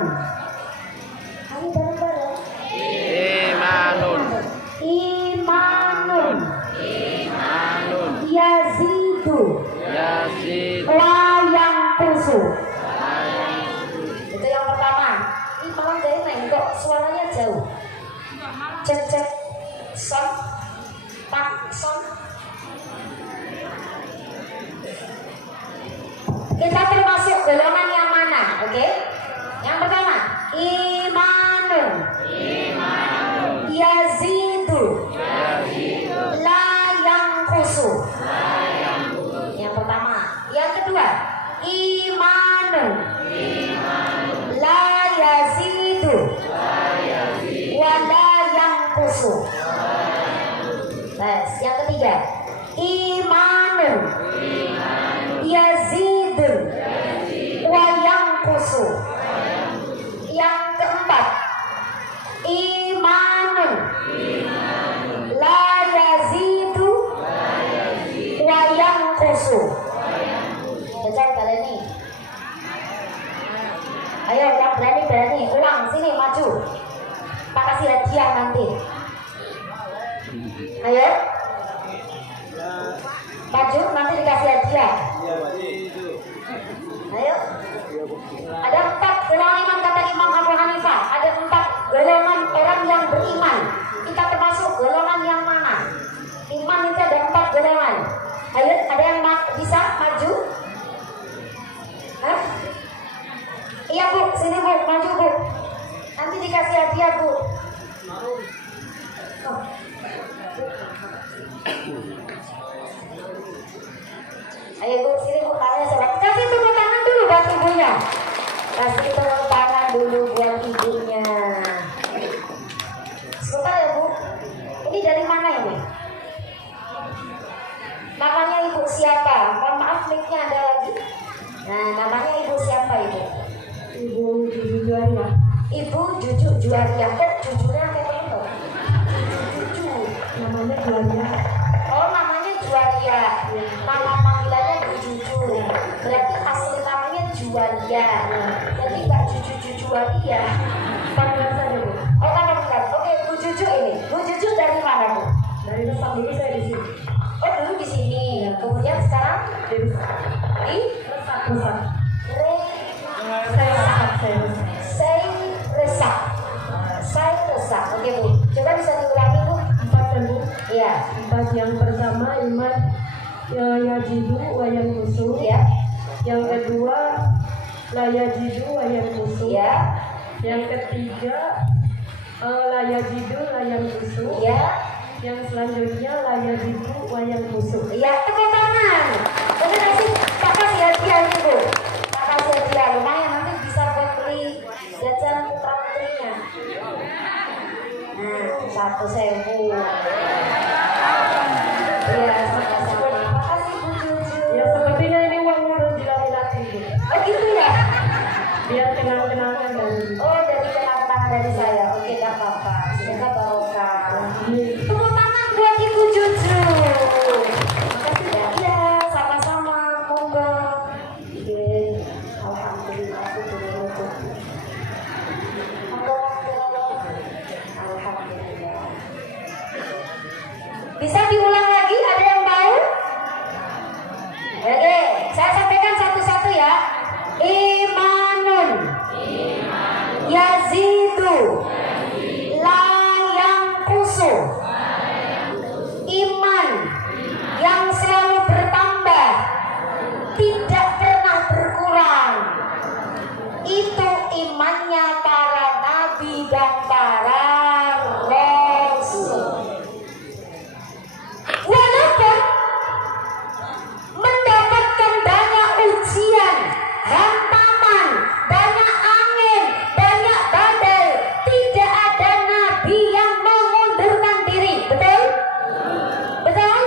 Ayo bareng-bareng. Imanun. Imanun. Imanun. Yazidu. Yazid. La yang kusu. Itu yang pertama. Ini malah dari main kok suaranya jauh. Cek son pak son. Kita termasuk golongan yang mana? Oke? Yang pertama, imanun. Yazidu. La yang kusu. Yang pertama. Yang kedua, imanun. La yazidu. Wa la yang kusu. Nah, yang ketiga, imanun. Yazidu. Wa yang kusu. Yang keempat, imanun. La yazidu. Wa yang kusu. Jajal kalian nih. Ayo yang berani ulang sini maju. Pak kasih hadiah nanti. Ayo maju nanti dikasih hadiah. Ayo. Ada 4 golongan iman kata Imam Abu Hanifah. Ada 4 golongan orang yang beriman. Kita termasuk golongan yang mana? Iman itu ada 4 golongan. Ayo, ada yang bisa maju? Hah? Iya Bu, sini Bu, maju Bu. Nanti dikasih hadiah Bu. Oh. Ayo Bu, sini Bu, tangannya sobat. Kasih tepuk tangan dulu buat ibunya. Kasih tepuk tangan dulu buat ibunya. Sebentar ya Bu. Ini dari mana ini? Namanya Ibu siapa? Mohon maaf mic-nya ada lagi. Nah, namanya Ibu siapa Ibu? Ibu Juju Juwaria. Ibu Juju Juwaria. Kok jujurnya kayak begitu? Juju. Namanya Juwaria. Oh, namanya Juwaria. Nama panggilannya Bu Juju. Berarti asli namanya Juwaria. Jadi Mbak Juju Juwaria. Panggilan saja Bu. Oh, kan bukan. Oke, Bu Juju ini. Bu Juju dari mana Bu? Dari Di Rusak. Saya resah. Saya resah. Oke Bu. Coba bisa diulangi Bu. 4 kan Bu? Iya. 4 yang pertama iman yajidu wa yanqusu. Iya. Yang kedua la yajidu wa yanqusu. Iya. Yang ketiga la yajidu la yanqusu. Iya. Yang selanjutnya la yajidu wa yanqusu. Iya. Tepuk tangan. Terima kasih. Tak kasih hadiah nih Bu. Tak kasih hadiah. Lumayan nanti bisa buat beli jajan putra putrinya. Nah, 1.000. Iya, sama-sama. Makasih Bu Juju. Ya sepertinya ini uangnya harus dilapisi Bu. Oh gitu ya? Biar kenal-kenalkan dari Oh, jadi kenapa dari saya? Oke, gak apa-apa. Semoga barokah. Tepuk tangan buat Ibu Juju. Makasih ya. Iya, sama-sama. Monggo. Iya. Alhamdulillah aku dulu. Monggo. Alhamdulillah. Bisa diulang lagi? Ada yang mau? Oke, saya sampaikan satu-satu ya. Imanun yazidu la yanqusu. Iman yang selalu bertambah, tidak pernah berkurang. Itu imannya para nabi dan para rasul. Walaupun mendapatkan banyak ujian, hantaman, banyak angin, banyak badai, tidak ada nabi yang mengundurkan diri. Betul? Betul?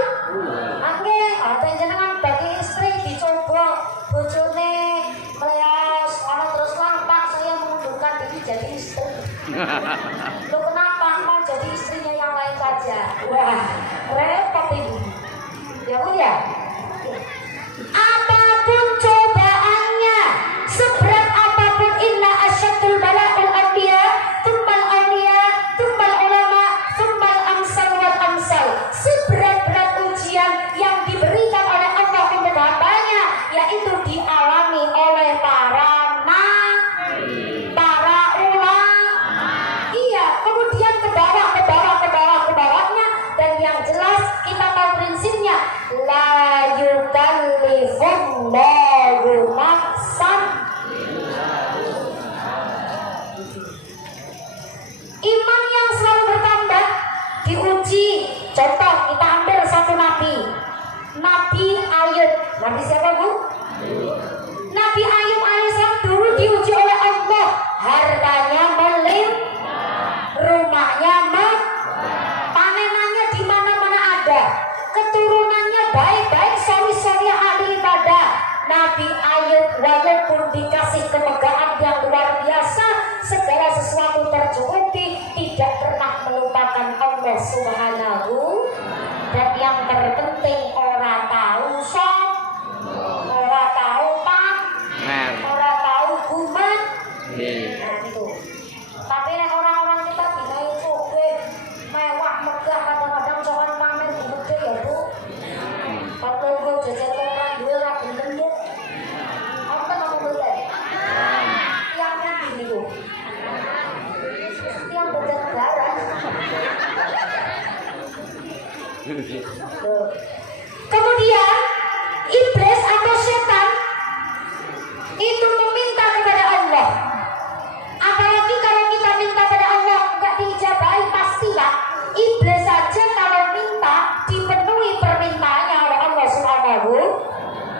Oke, ada jenengan bagi istri dicoba bojone meleos, ono terus lampak saya mengundurkan diri jadi istri. Lo kenapa mau jadi istrinya yang lain saja? Wah, repot ini. Ya Bu ya. Apapun cobaannya, seberat apapun, inna asyadul bala'ul anbiya, tsummal awliya, tsummal ulama, tsummal amsal wal amsal. Seberat-berat ujian yang diberikan oleh Allah untuk hambanya, yaitu dialami oleh para ulama. Iya, kemudian ke bawahnya, dan yang jelas kita tahu prinsipnya, la yukallifullahu nafsan. Iman yang selalu bertambah diuji. Contoh, kita ambil satu nabi, Nabi Ayub. Nabi siapa Bu? Nabi Ayub alaihissalam dulu diuji oleh Allah. Hartanya melimpah, rumahnya panenannya di mana-mana ada, keturunannya baik-baik, suami-suami ahli ibadah. Nabi Ayub walaupun dikasih kemegahan yang luar biasa, segala sesuatu tercukupi, tidak pernah melupakan Allah Subhanahu. Dan yang terpenting orang tahu sop, orang tahu pak, orang tahu kumat. Nah itu. Tapi nek orang-orang kita dinai coba mewah megah, kadang-kadang jangan pamer gede ya Bu. Kalau gue jajan orang dua lah bener ya. Apa kamu boleh? Yang ini Bu. Yang berdarah. Kemudian iblis atau setan itu meminta kepada Allah. Apalagi kalau kita minta pada Allah enggak diijabahi, pastilah iblis saja kalau minta dipenuhi permintaannya oleh Allah Subhanahu.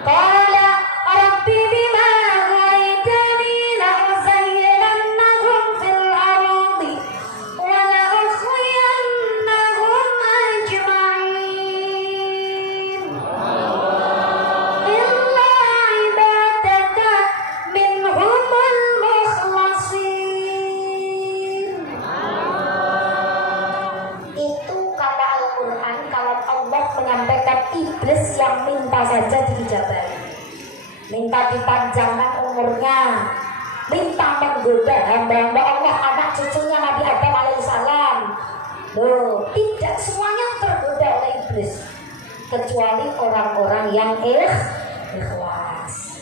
Qala rabbi bima ghaitani la uzayyinannahum fil ardi wa la ukhwiyannahum ajma'in illa ibadaka minhumul mukhlasin. Itu kata Al-Quran. Kalau Allah menyampaikan iblis yang minta saja diijabahi, minta dipanjangkan umurnya, minta menggoda hamba-hamba Allah, anak cucunya Nabi Adam alaihissalam. Loh, tidak semuanya tergoda oleh iblis, kecuali orang-orang yang ikhlas.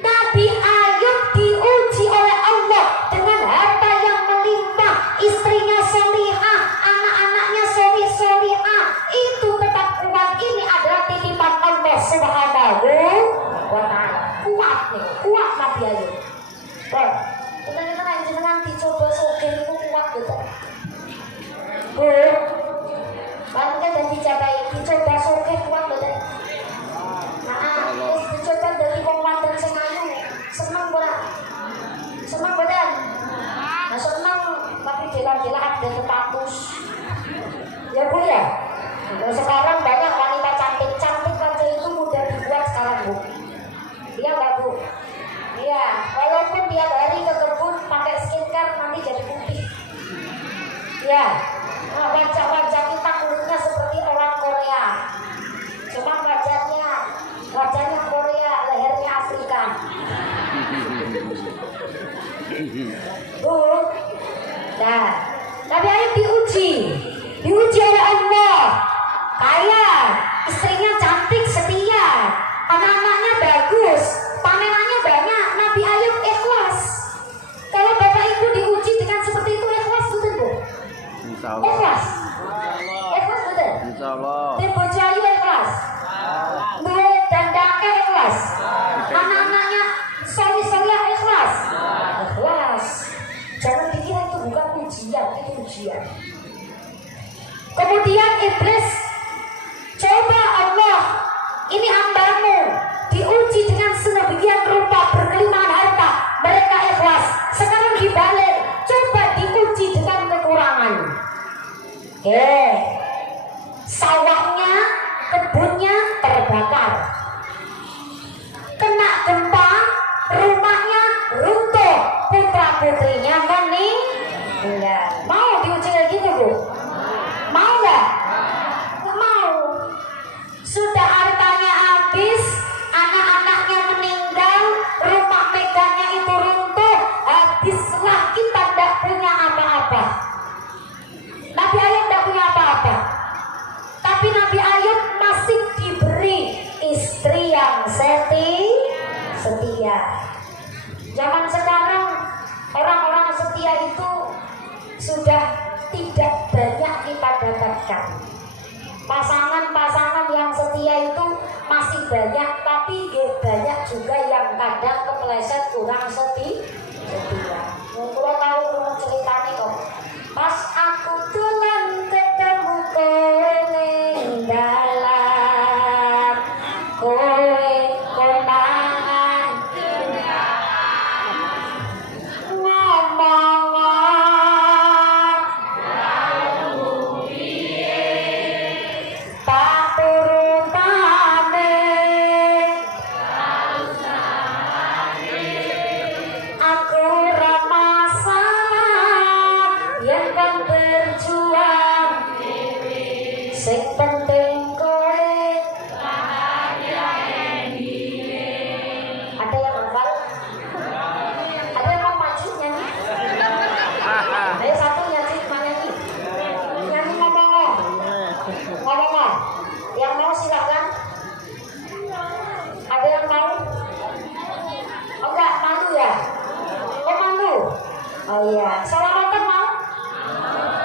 Nabi Ayub diuji oleh Allah dengan harta yang melimpah, istrinya solihah, anak-anaknya solihah. Itu tetap kuat. Ini adalah titipan Allah Subhanahu wa Ta'ala. Kuat Nabi Ayub. Tenang-tenang jenengan dicoba sugih niku kuat betul. Bu, kan dan dicoba sugih kuat betul. Dicoba dari wong wadon sing ayu, seneng ora? Seneng boten? Nah seneng tapi jela-jela ada status. Ya Bu ya. Nah, sekarang banyak wanita cantik aja itu mudah dibuat sekarang Bu. Iya nggak Bu? Iya, walaupun tiap hari ke kebun pakai skincare nanti jadi putih. Iya. Nah, wajah-wajah kita kulitnya seperti orang Korea. Cuma wajahnya Korea, lehernya Afrika. Bu, nah, Nabi Ayub diuji oleh Allah, kaya, istrinya cantik, setia, anak-anaknya bagus, panenannya banyak. Nabi Ayub ikhlas. Kalau Bapak Ibu diuji dengan seperti itu ikhlas betul Bu? Insyaallah. Ikhlas betul? Insyaallah. Tim bojo ayu ikhlas. Duit dan dake ikhlas. Anak-anaknya solih-solihah ikhlas. Ikhlas. Jangan dikira itu bukan ujian, itu ujian. Kemudian iblis coba Allah, ini hambamu diuji dengan sedemikian rupa berkelimpahan harta, mereka ikhlas. Sekarang dibalik, coba diuji dengan kekurangan. Sawahnya, kebunnya terbakar, kena gempa, rumahnya runtuh, putra putrinya meninggal. Mau diuji kayak gitu Bu? Mau nggak? Nggak mau. Sudah hartanya habis, anak-anaknya meninggal, rumah megahnya itu runtuh, habislah kita tidak punya apa-apa. Nabi Ayub tidak punya apa-apa, tapi Nabi Ayub masih diberi istri yang setia. Zaman sekarang orang-orang setia itu sudah tidak banyak kita dapatkan. Pasangan-pasangan yang setia itu masih banyak, tapi banyak juga yang kadang kepleset kurang setia. Kalau tahu ceritanya kok, pas aku tulen ketemu kowe ning dalan, kowe konangan ngomongan tak turutane, aku ramasan yang kan berjuang, sing penting kowe. Ada yang hafal? Ada yang mau maju nyanyi? Ayo satu nyanyi, nyanyi ngomong. Yang mau silakan. Ada yang mau? Oh enggak, malu ya? Oh malu? Oh iya, salawatan mau?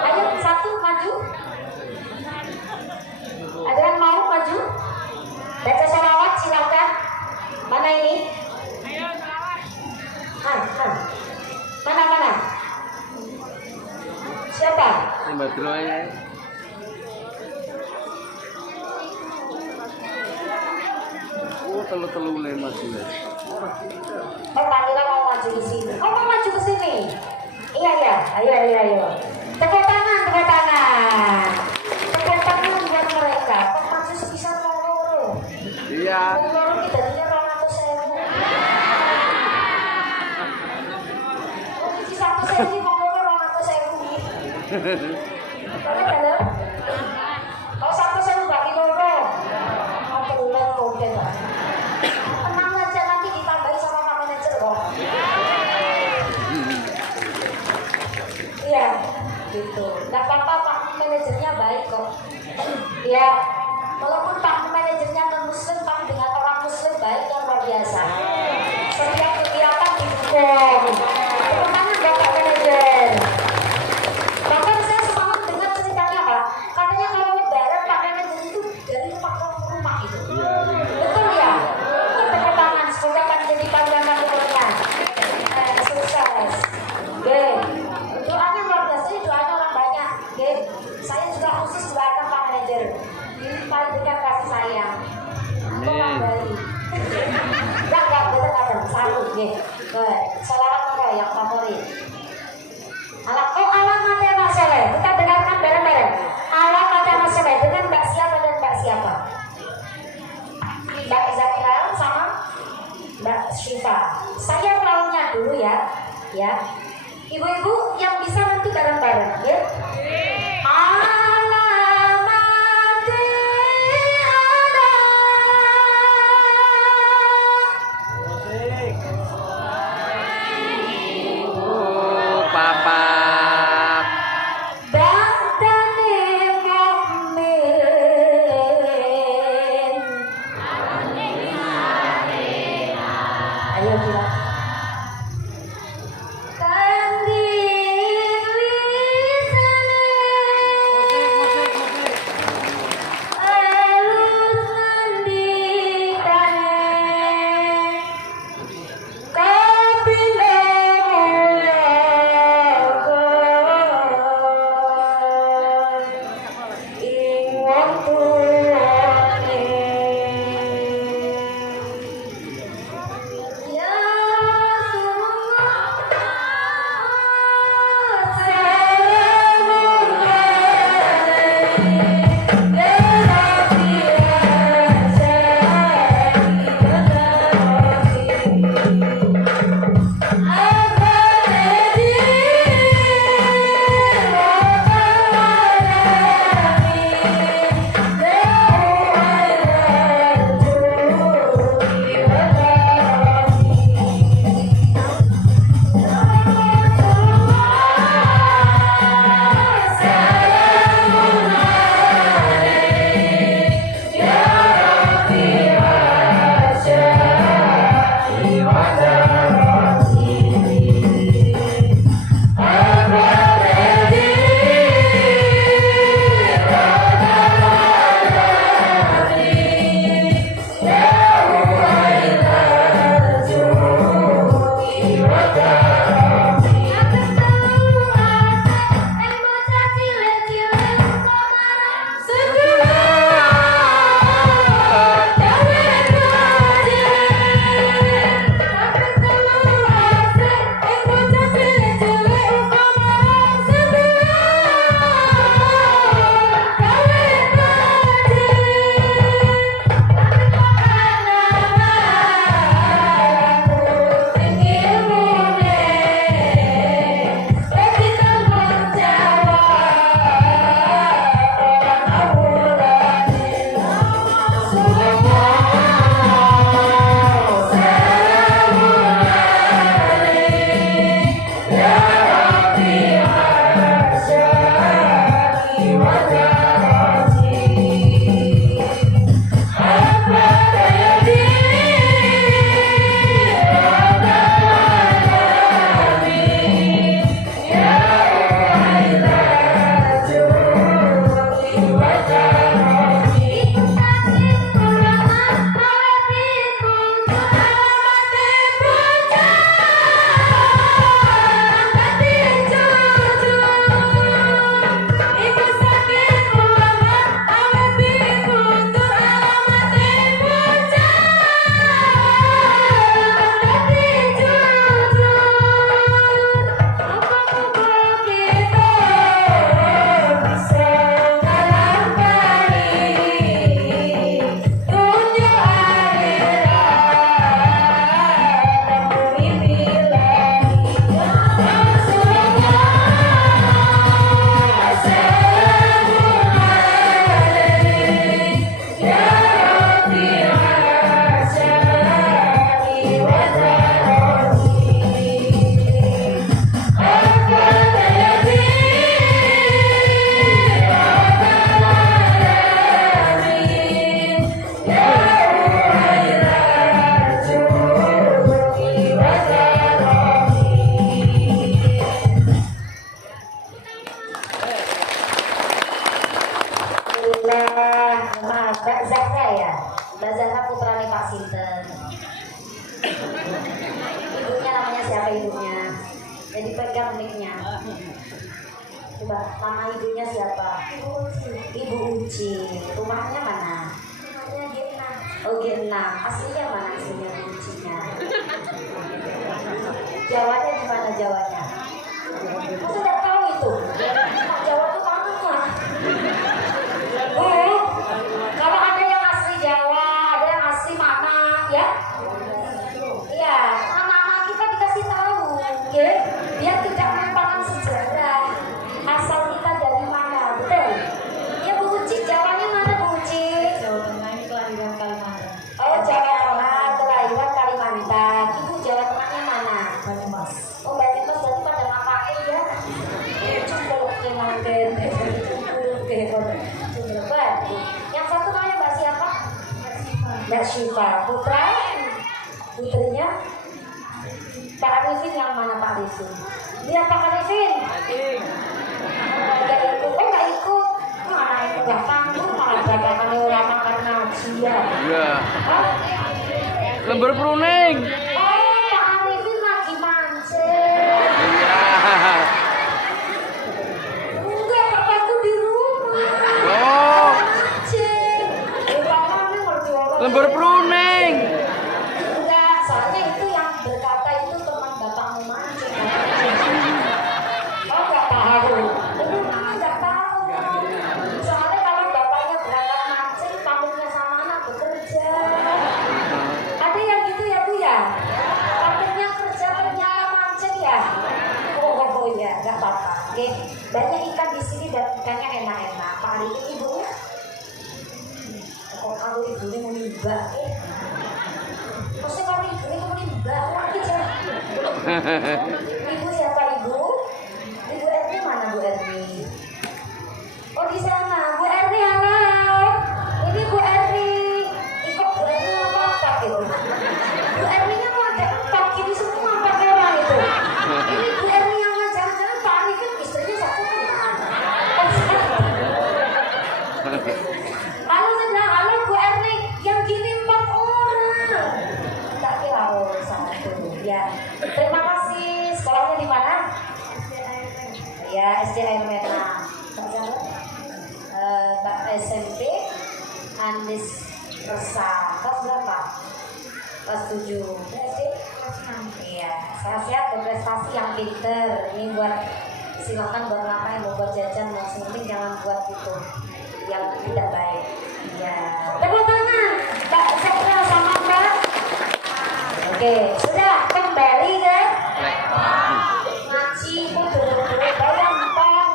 Ayo satu maju. Ada yang mau maju? Baca salawat silakan. Mana ini? Mana? Siapa? Mbak Droya. Telu lemas juga. Oh, Panila mau maju di sini. Oh, mau maju ke sini. Iya. Ayo. Tepuk tangan. Tepuk tangan buat mereka. Kok maju sebisa mau. Iya. Baru kita dia 200.000. Oh, di satu sesi mau 200.000. Kalau satu saya bagi loro. Mau terulang kode Pak. Tenang aja nanti ditambahi sama Pak Manajer kok. Iya, gitu. Nggak apa-apa Pak Manajernya Nggih. Baik, selawat apa yang favorit? Alamatnya Mas Soleh. Kita dengarkan bareng-bareng. Alamatnya Mas Soleh dengan Mbak siapa dan Mbak siapa? Mbak Zakira sama Mbak Syifa. Saya tahunya dulu ya. Ya. Ibu-ibu yang bisa nanti bareng-bareng, ya. Oh, papa. Ayo bilang. Mbak Zahra ya, Mbak Zahra putranya Pak Sinten. Ibunya namanya siapa ibunya? Jadi pegang mic-nya. Coba nama ibunya siapa? Ibu Uci. Rumahnya mana? Rumahnya Gina. Oke, 6. Aslinya mana aslinya kuncinya? Jawanya di mana Jawanya? Masa tidak tahu itu? Jawa itu mana? Bu, kalau ada yang asli Jawa, ada yang asli mana, ya? Iya, anak-anak kita dikasih tahu, ya? Biar tidak melupakan sejarah. Asal kita dari mana, betul? Ya Bu Uci, Jawanya mana Bu Uci? Jawa Tengah ini kelahiran Kalimantan. Oh, Jawa Tengah, kelahiran Kalimantan. Ibu Jawa Tengahnya mana? Banyumas. Oh, Banyumas berarti pada ngapain ya? Cukup Kalimantan. Yang satu namanya Mbak siapa? Mbak Syifa. Putra? Putrinya? Pak Arifin yang mana Pak Arifin? Dia Pak Arifin? Nggak ikut. Oh, nggak ikut. Mana itu nggak tanggung malah belakangan orang makan nasi ya. Iya. Hah? Lembar pruning. Oh, Pak Arifin lagi mancing. Iya. Enggak, bapakku di rumah. Oh. Mancing. Bapaknya ngerti orang. Lembar pruning. Enggak, soalnya itu yang berkata itu teman bapakmu mancing. Oh, enggak tahu. Itu mama enggak tahu. Soalnya kalau bapaknya berangkat mancing, pamitnya sama anak bekerja. Ada yang gitu ya Bu ya? Pamitnya kerja ternyata mancing ya? Oh ya, enggak apa-apa. Oke, banyak ikan di sini dan ikannya enak-enak. Pak Arifin ibunya? Kok kalau ibunya mau nimba? Maksudnya kalau ibunya mau nimba? Lagi jangan. Ibu siapa ibu? Ibu Erni mana Bu Erni? Oh di sana, Bu Erni halo. Ini Bu Erni. Ikut Bu Erni apa gitu? Bu Erninya mau ada 4 gini semua 4 orang itu. Ini Bu Erni yang jangan-jangan Pak Arifin istrinya satu kan? Halo sedang, halo Bu Erni. Yang gini 4 orang. Tak kira satu. Ya, terima kasih. Sekolahnya di mana? Ya, SDM Mena. Mbak SMP Andis Resa. Kelas berapa? Kelas 7. SD? Kelas 6. Iya, sehat-sehat berprestasi yang pinter. Ini buat silakan buat ngapain, mau buat jajan, mau penting jangan buat itu yang tidak baik. Ya, tepuk tangan Mbak Sekra sama Mbak. Oke, sudah kembali ke ngaji kudu bayang bang.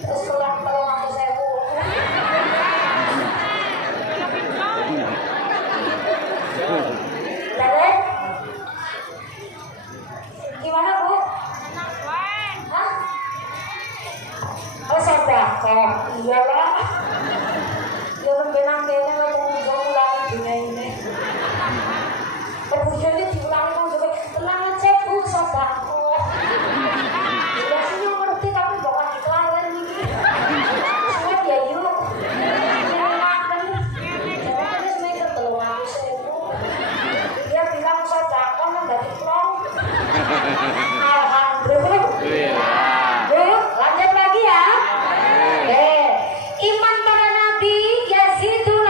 Terus tolong aku saya Bu. Lalu gimana Bu? Hah? Oh sedekah, iyalah. Ya benang-benang aku ulangi dunia ini. Kemudian diulangi kamu juga tenang aja Bu, sedekah. Ya sih ngerti tapi bakal dikelayan ini. Siap ya yuk. Yang makan. Jangan semuanya ketolong aku sih Bu. Dia bilang sedekah kan dari plong. Alhamdulillah. Bu, lanjut lagi ya. Iman pada Nabi yazidul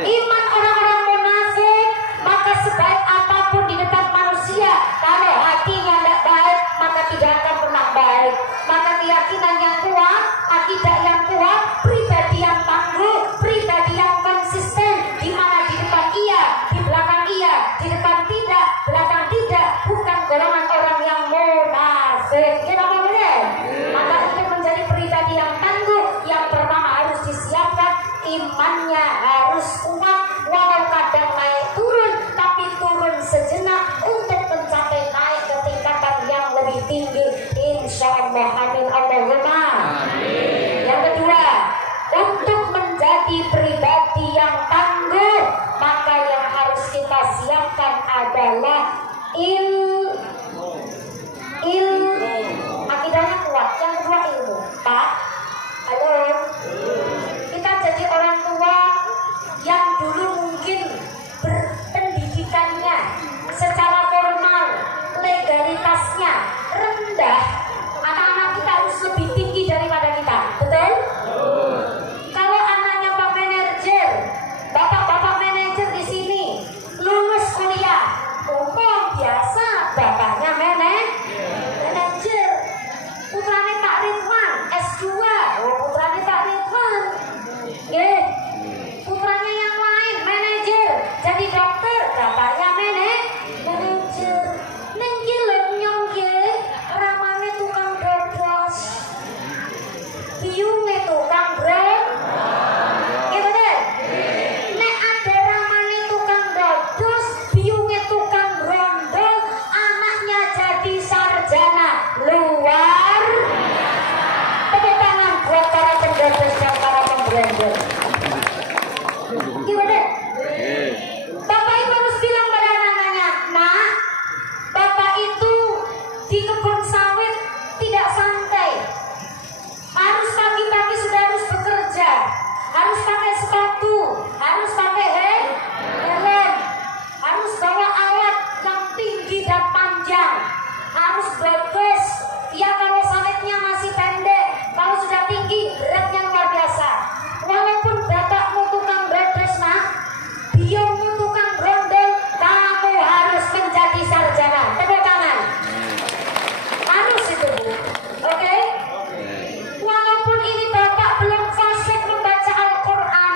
Iman orang-orang munafik, maka sebaik apapun di depan manusia, kalau hatinya tidak baik, maka tidak akan pernah baik. Maka keyakinan yang kuat, akidah yang kuat, pribadi yang tangguh, pribadi yang konsisten, di mana di depan iya, di belakang iya, di depan tidak, belakang tidak, bukan golongan orang yang munafik. Kira benar? Maka itu menjadi pribadi yang tangguh, yang pertama harus disiapkan, imannya harus kuat, walau kadang naik turun, tapi turun sejenak untuk mencapai naik ke tingkatan yang lebih tinggi. Insya Allah, amin Allahumma. Yang kedua, untuk menjadi pribadi yang tangguh, maka yang harus kita siapkan adalah akidahnya kuat. Yang kedua ilmu. Pak, halo. Kita jadi orang tua yang dulu mungkin berpendidikannya secara formal, legalitasnya rendah. Anak-anak kita harus lebih tinggi daripada kita, betul? Kalau anaknya Pak Manajer, bapak-bapak manajer di sini lulus kuliah umum biasa, bapaknya manajer. Putranya Pak Ridwan S2, putranya Pak Ridwan. Putranya yang lain manajer, jadi dokter, bapaknya manajer. Nengki lenyong ramane tukang dodos, biungnya tukang brand. Bener? Nek ada ramane tukang dodos, biungnya tukang brondol, anaknya jadi sarjana luar. Tepuk tangan buat para pendodos dan para pembrandol. Gimana? Bapak Ibu harus bilang pada anak-anaknya, nak, Bapak itu di kebun sawit tidak santai. Harus pagi-pagi sudah harus bekerja, harus pakai sepatu, harus pakai helm, harus bawa alat yang tinggi dan panjang, harus bagus. Ya kalau sawitnya masih pendek, kalau sudah tinggi beratnya luar biasa. Walaupun bapakmu tukang beres nak, biungmu tukang brondol, kamu harus menjadi sarjana. Tepuk tangan. Harus itu Bu. Oke? Walaupun ini bapak belum fasih membaca Al-Quran.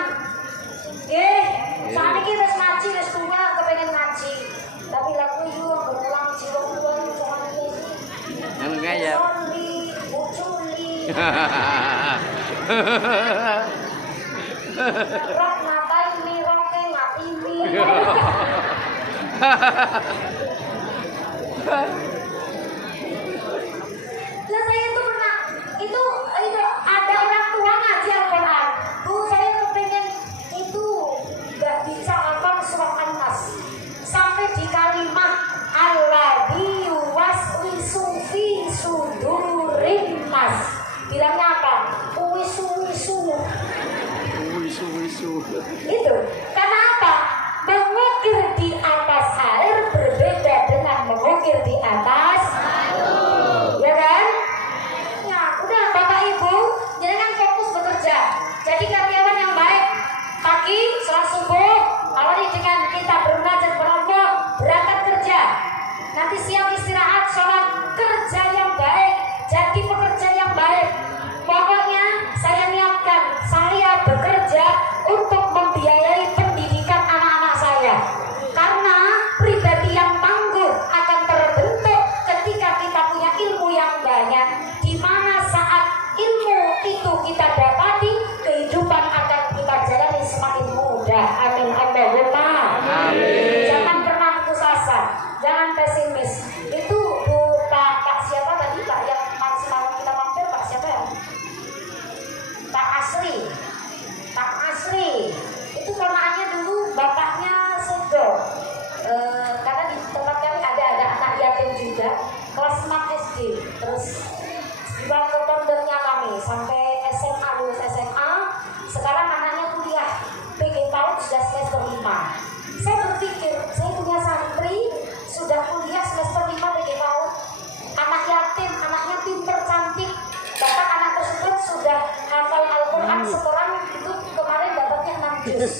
Saat ini wis ngaji, wis tua, kepengen ngaji. Tapi lagu yuk, berulang jiwa-jiwa, soalnya Yang ngayap. Sorry, uculi. Rok ngapain nih, roke ngatimi. Lah saya tuh pernah, itu ada orang tua ngaji Al-Quran. Bu, saya kepengen itu gak bisa hafal surah An-Nas sampai di kalimat alladzi yuwaswisu fi sudurin nas. Bilangnya apa? Wisu-wisu. Itu karena apa? Mengukir di atas air berbeda dengan mengukir di atas, ya kan? Ya udah Bapak Ibu, jangan fokus bekerja. Jadi karyawan yang baik. Pagi sholat subuh, awali dengan kita bermunajat berdoa, berangkat kerja. Nanti siang istirahat, sholat, kerja yang baik, jadi pekerja yang baik. Pokoknya saya niatkan, saya bekerja untuk membiayai pendidikan anak-anak saya. Karena pribadi yang tangguh akan terbentuk ketika kita punya ilmu yang banyak. Di mana saat ilmu itu kita dapati, kehidupan akan kita jalani semakin mudah. Amin Allahumma. Jangan pernah putus asa, jangan pesimis. Itu Bu Pak siapa tadi Pak yang maksimal kita mampir, Pak siapa ya? Pak Asri itu ponakannya dulu bapaknya Sedo. Karena di tempat kami ada anak yatim juga, kelas 4 SD, terus dibawa ke pondernya kami sampai SMA, lulus SMA. Sekarang anaknya kuliah PG PAUD sudah semester 5. Saya berpikir, saya punya santri sudah kuliah semester 5 PG PAUD, anak yatim, anaknya pinter, cantik, bahkan anak tersebut sudah hafal Al-Quran setoran itu kemarin dapatnya 6 juz.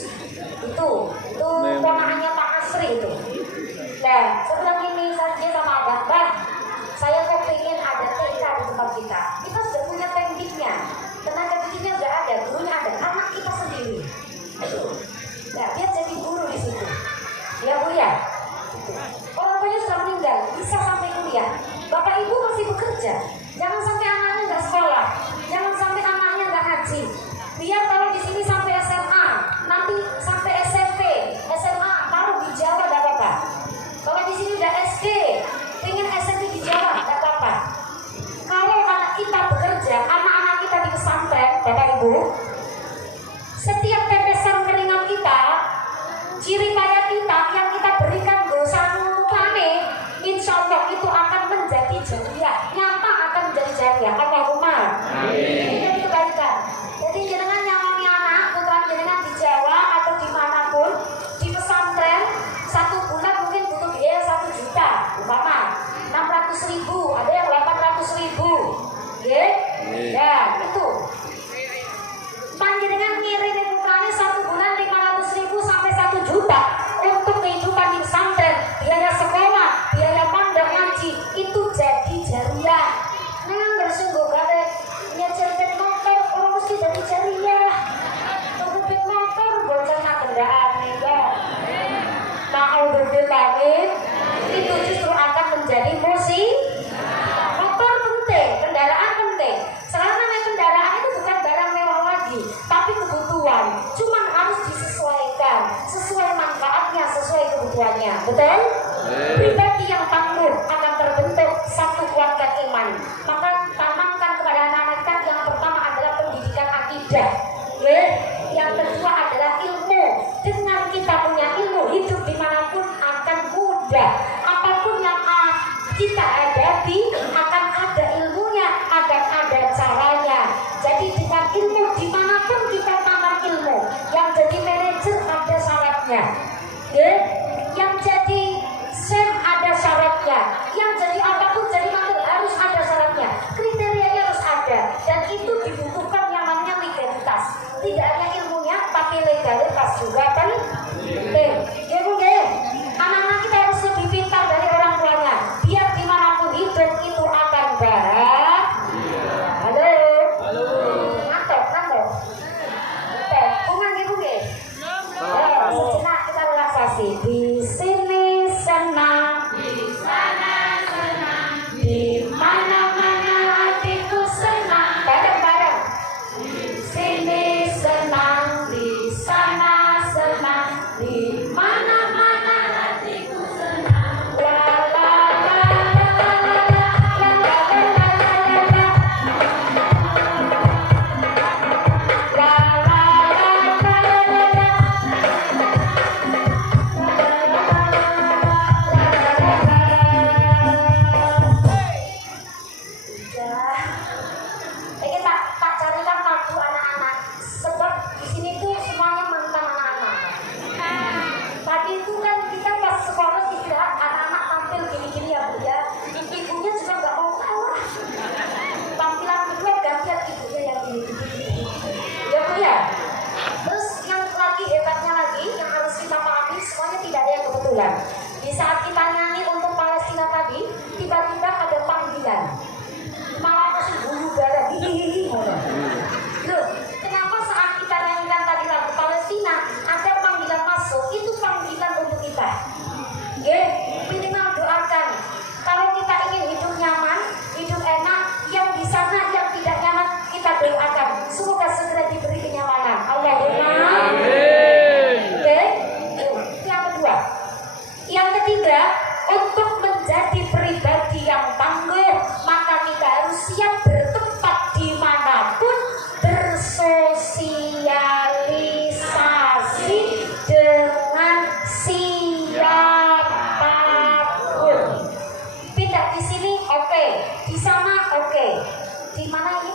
Bapak Ibu, setiap tetesan keringat kita, ciri payah kita yang kita berikan dosa mukane, insya Allah itu akan menjadi jariah, nyata akan menjadi jariah. Allahumma amin. Ini kebaikan. Jadi jenengan nyawani anak putra jenengan di Jawa atau dimanapun, di pesantren 1 bulan mungkin butuh biaya 1 juta, umpama 600.000, ada yang 800.000. Ya, itu. Panjenengan ngirim putranya 1 bulan 500.000 sampai 1 juta untuk kehidupan di pesantren, biaya sekolah, biaya pandang ngaji, itu jadi jariah. Nang bersungguh kate nyecil pet motor, orang mesti jadi jariah. Tuku pet motor boncengna kendaraan ya. Ma'udzubillah, itu justru akan menjadi musibah. Motor penting, kendaraan penting. Sekarang namanya kendaraan itu bukan barang mewah lagi, tapi kebutuhan. Cuman harus disesuaikan, sesuai manfaatnya, sesuai kebutuhannya. Betul? Pribadi yang tangguh akan terbentuk satu kuatkan iman. Maka tanamkan kepada anak-anak kita yang pertama adalah pendidikan akidah. Yang kedua adalah ilmu. Dengan kita punya ilmu, hidup dimanapun akan mudah. Apapun yang kita hadapi akan ada ilmunya, akan ada caranya. Jadi dengan ilmu dimanapun kita tanam ilmu. Yang jadi manajer ada syaratnya, yang jadi chef ada syaratnya, yang jadi apapun jadi mantul harus ada syaratnya. Kriterianya harus ada, dan itu dibutuhkan yang namanya legalitas. Tidak hanya ilmunya, tapi legalitas juga penting. Anak-anak kita harus lebih pintar dari orang tuanya, biar dimanapun hidup itu akan bahagia. Halo. Ngantuk. Oke, bunga. Sejenak kita relaksasi. Di sini senang, di sana senang, di mana-mana hatiku senang. Bareng-bareng. Di sini senang, di sana senang, di mana-mana hatiku senang. La la la la la la la la la la. La la la la la la. Ini tak carikan lagu anak-anak, sebab di sini tuh semuanya mantan anak-anak. Tadi itu kan kita pas sekolah istirahat, anak-anak tampil gini-gini ya Bu ya. Ibunya juga nggak mau kalah. Tampilan kedua gantian ibunya yang gini-gini. Ya Bu ya. Terus yang lagi hebatnya lagi, yang harus kita pahami semuanya tidak ada yang kebetulan. Di saat kita nyanyi untuk Palestina tadi, tiba-tiba ada panggilan. Malah kasih bulu darah. Loh, kenapa saat kita nyanyikan tadi lagu Palestina ada panggilan masuk? Itu panggilan untuk kita. Minimal doakan. Kalau kita ingin hidup nyaman, hidup enak, yang di sana yang tidak nyaman kita doakan. Semoga segera diberi kenyamanan. Allahumma amin. Itu yang kedua. Yang ketiga, untuk menjadi pribadi yang tangguh, maka kita harus siap bertempat dimanapun, bersosialisasi dengan siapapun. Pindah di sini oke, di sana oke. Di mana ini?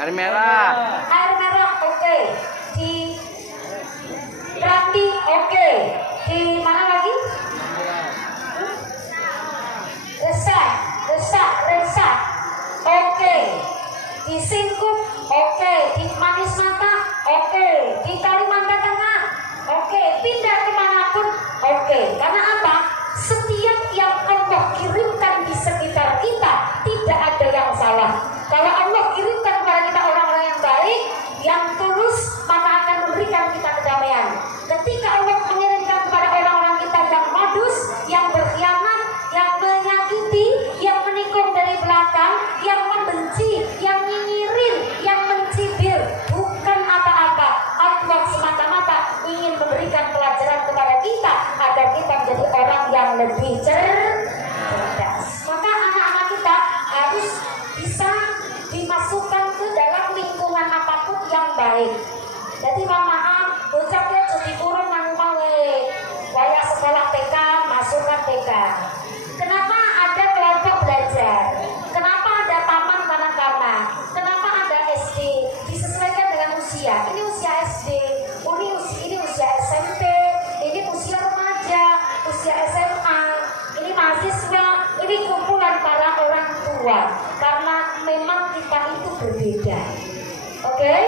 Air merah. Air merah oke. Di Ranti oke. Di mana lagi? Resah oke. Di Singkup oke. Di Manis Mata oke. Di Kalimantan Tengah oke. Pindah kemanapun oke. Karena apa? Setiap yang Allah kirimkan di sekitar kita tidak ada yang salah. Kalau Allah kirimkan kepada kita orang-orang yang baik, yang tulus, maka akan memberikan kita kedamaian. Ketika Allah mengirimkan kepada orang-orang kita yang modus, yang berkhianat, yang menyakiti, yang menikung dari belakang, yang membenci, yang nyinyirin, yang mencibir, bukan yang baik. Jadi maaf, bocahnya jadi kurang nang mawe. Kayak sekolah TK, masuk ke TK. Kenapa ada kelompok belajar? Kenapa ada taman kanak-kanak? Kenapa ada SD? Disesuaikan dengan usia. Ini usia SD, ini usia SMP, ini usia remaja, usia SMA, ini mahasiswa, ini kumpulan para orang tua. Karena memang kita itu berbeda. Oke?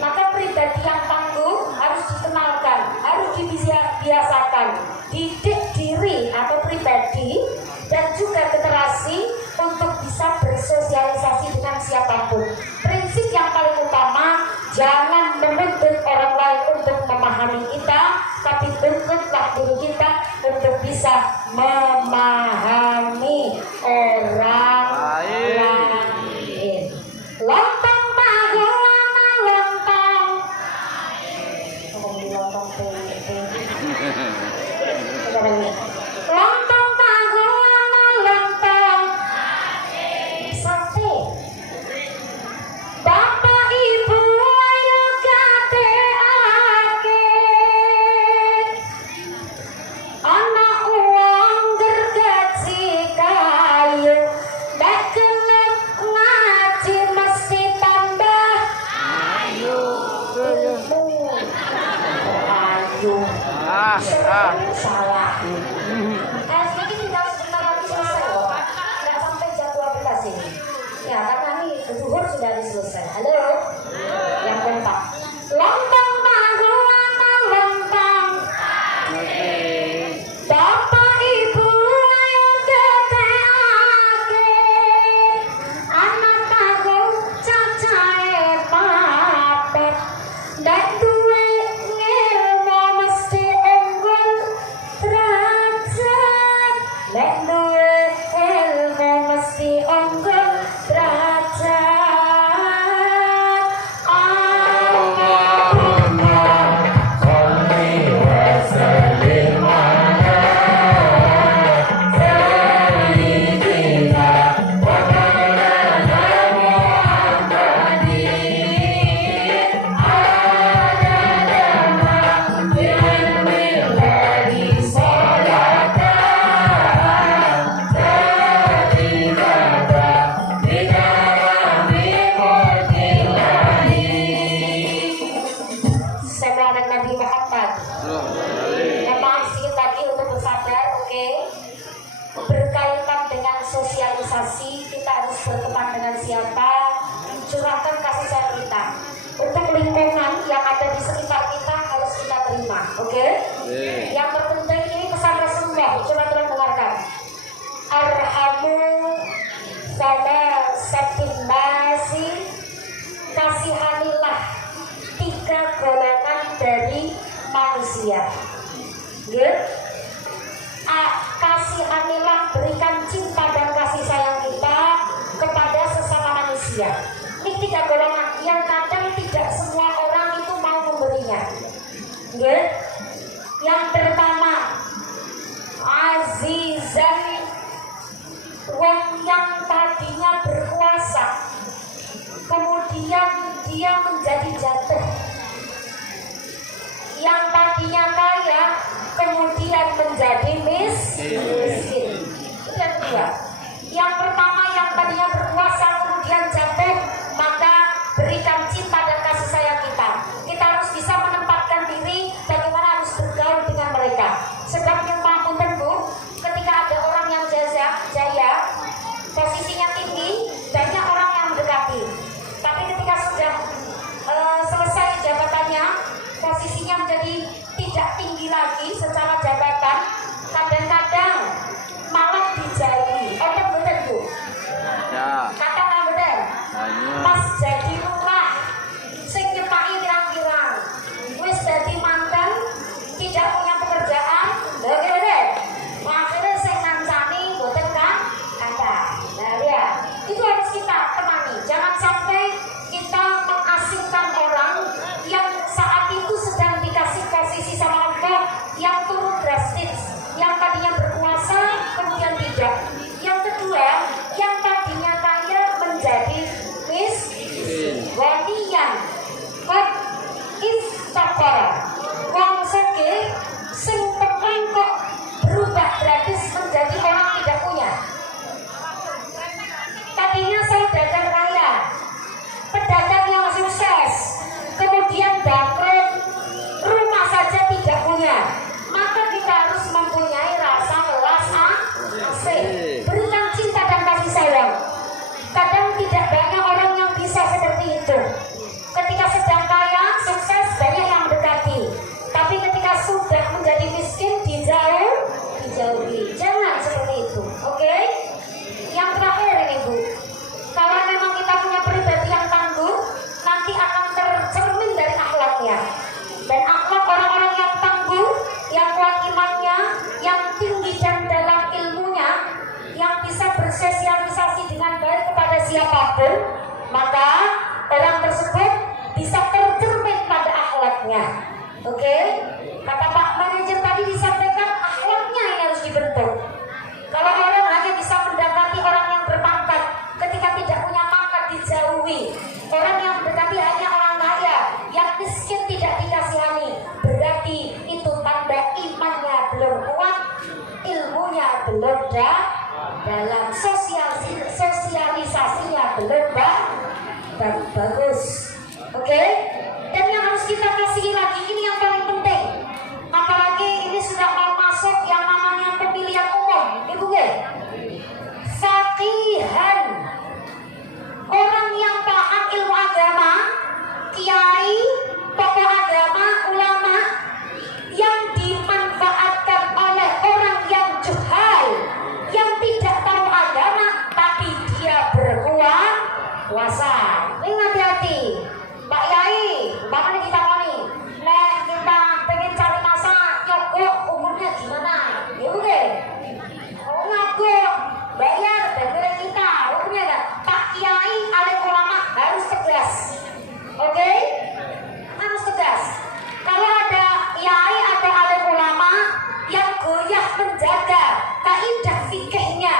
Maka pribadi yang tangguh harus dikenalkan, harus dibiasakan, didik diri atau pribadi dan juga literasi untuk bisa bersosialisasi dengan siapapun. Prinsip yang paling utama, jangan menuntut orang lain untuk memahami kita, tapi tuntutlah diri kita untuk bisa memahami orang lain. Lontong tahu lama lontong. Ngomong di lontong lontong tahu lama lontong. Sate. Bapak Ibu ayo gadeake. Ana uang gergaji kayu. Nek gelem ngaji mesti tambah ayu. Ayu. Salah. Ini tinggal sebentar lagi selesai loh. Nggak sampai jam 12 ini. Ya, karena ini zuhur sudah selesai. Halo? Yang kompak. Lontong tahu lama lontong. Bapak Ibu ayo gadeake. Anak tahu cacahe papat. Nek duwe ngilmu mesti unggul derajat. Nek duwe ilmu mesti unggul derajat. Salawat Nabi Muhammad. Memang sedikit lagi untuk bersabar, oke? Berkaitan dengan sosialisasi, kita harus berteman dengan siapa, curahkan kasih sayang kita. Untuk lingkungan yang ada di sekitar kita harus kita terima, oke? Yang terpenting ini pesan Rasulullah, coba tolong dengarkan. Arhamu sama sakin nasi, kasihanilah 3 golongan dari manusia. Kasihanilah, berikan cinta dan kasih sayang kita kepada sesama manusia. Ini 3 golongan yang kadang tidak semua orang itu mau memberinya. Yang pertama, azizan, wong yang tadinya berkuasa, kemudian dia menjadi jatuh. Yang tadinya kaya, kemudian menjadi miskin. Itu yang kedua. Yang pertama, yang tadinya berkuasa, kemudian jatuh, maka berikan cinta dan kasih sayang kita. Kita harus bisa menempatkan diri bagaimana harus bergaul dengan mereka. Sebab yang mampu tentu, ketika ada orang yang jaya, posisinya tinggi, banyak orang yang mendekati. Tapi ketika sudah selesai jabatannya, posisinya menjadi tidak tinggi lagi secara jabatan, kadang-kadang malah dijauhi. Betul Bu? Ya. Katakan betul. itu. Ketika sedang kaya, sukses, banyak yang mendekati. Tapi ketika sudah menjadi miskin, dijauhi. Jangan seperti itu, oke? Yang terakhir ini Bu, kalau memang kita punya pribadi yang tangguh, nanti akan tercermin dari akhlaknya. Dan akhlak orang-orang yang tangguh, yang kuat imannya, yang tinggi dan dalam ilmunya, yang bisa bersosialisasi dengan baik kepada siapapun, maka orang tersebut bisa tercermin pada akhlaknya. Oke? Kata Pak Manajer tadi disampaikan akhlaknya yang harus dibentuk. Kalau orang hanya bisa mendekati orang yang berpangkat, ketika tidak punya pangkat dijauhi. Orang yang mendekati hanya orang kaya, yang miskin tidak dikasihani. Berarti itu tanda imannya belum kuat, ilmunya belum dalam, sosialisasinya belum bagus. Oke? Dan yang harus kita kasihi lagi, ini yang paling penting. Apalagi ini sudah mau masuk yang namanya pemilihan umum, Ibu Ge. Faqihan, orang yang paham ilmu agama, kiai, tokoh agama, ulama, yang dimanfaatkan oleh orang yang juhal, yang tidak tahu agama, tapi dia berkuasa. Ini hati-hati, Pak Yai, makanya kita koni, kita pengen cari masa nyogok, umurnya gimana? Ya udah, nyogok, bayar, dan kita, umurnya kan? Pak Kiai, alim ulama harus tegas, oke? Harus tegas. Kalau ada kiai atau alim ulama yang goyah menjaga kaidah fikihnya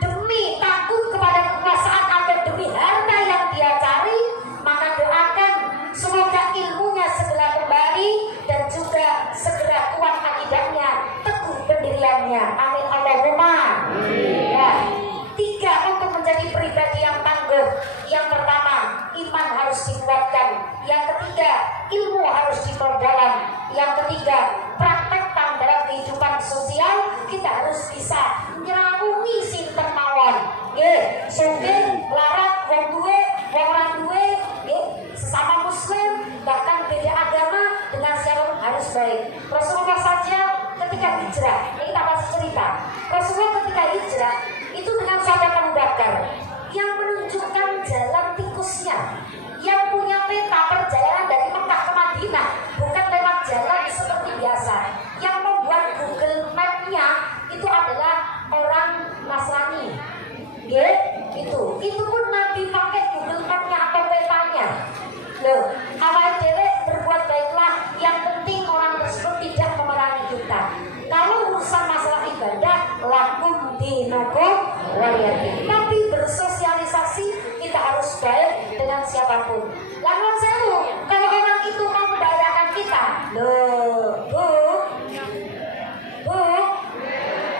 demi takut kepada kekuasaan atau demi harta yang dia cari, maka doakan semoga ilmunya segera kembali dan juga segera kuat akidahnya, teguh pendiriannya. Amin Allahumma. Ya. 3, untuk menjadi pribadi yang tangguh. Yang pertama, iman harus dikuatkan. Yang ketiga, ilmu harus diperdalam. Yang ketiga, praktekkan dalam kehidupan sosial. Kita harus bisa nyeramungi sinten mawon. Nggih, sugih, larat, wong duwe, wong ora duwe, nggih, sesama muslim, bahkan beda agama dengan siapapun harus baik. Rasulullah saja ketika hijrah, ini tak kasih cerita. Rasulullah ketika hijrah itu dengan sahabat Abu Bakar yang menunjukkan jalan tikusnya, yang punya peta perjalanan dari Mekah ke Madinah, bukan lewat jalan seperti biasa. Yang membuat Google Map-nya itu adalah orang Nasrani. Ya, itu pun Nabi pakai Google Map-nya atau petanya. Loh, awal dewek berbuat baiklah, yang penting orang tersebut tidak memerangi kita. Kalau urusan masalah ibadah, lakum dinukum waliyadin. Tapi bersosialisasi kita harus baik dengan siapapun. Lalu sewu, kalau orang itu mau membahayakan kita, loh, bu,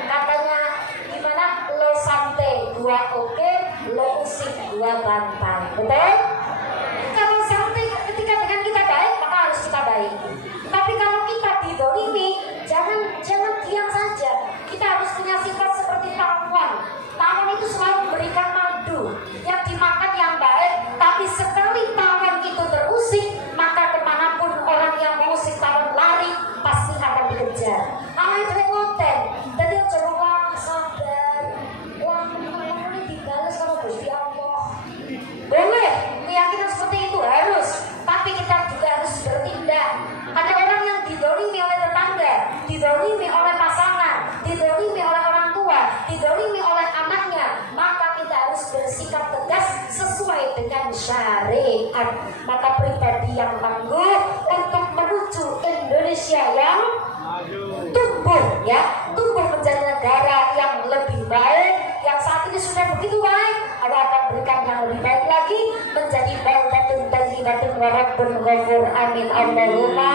katanya gimana? Lo santai, gua oke, lo usik, gua bantai. Betul? Kalau santai ketika dengan kita baik, maka harus kita baik. Tapi kalau kita didolimi, jangan diam saja. Kita harus punya sifat seperti tawon. Tawon itu selalu memberikan madu yang dimakan yang baik. Tapi sekali tawon itu terusik, maka kemanapun orang yang mengusik tawon lari, pasti akan dikejar. Awalnya dari ngoten, jadi coba sabar, ini dibalas sama Gusti Allah. Boleh, keyakinan seperti itu harus, tapi kita juga harus bertindak. Ada orang yang didolimi oleh tetangga, didolimi oleh pasangan, didolimi oleh orang tua, didolimi oleh anaknya, maka kita harus bersikap tegas sesuai dengan syariat. Maka pribadi yang tangguh untuk menuju Indonesia yang tumbuh, ya, tumbuh menjadi negara yang lebih baik, yang saat ini sudah begitu baik, Allah akan berikan yang lebih baik lagi, menjadi baldatun thayyibatun wa rabbun ghafur. Amin Allahumma.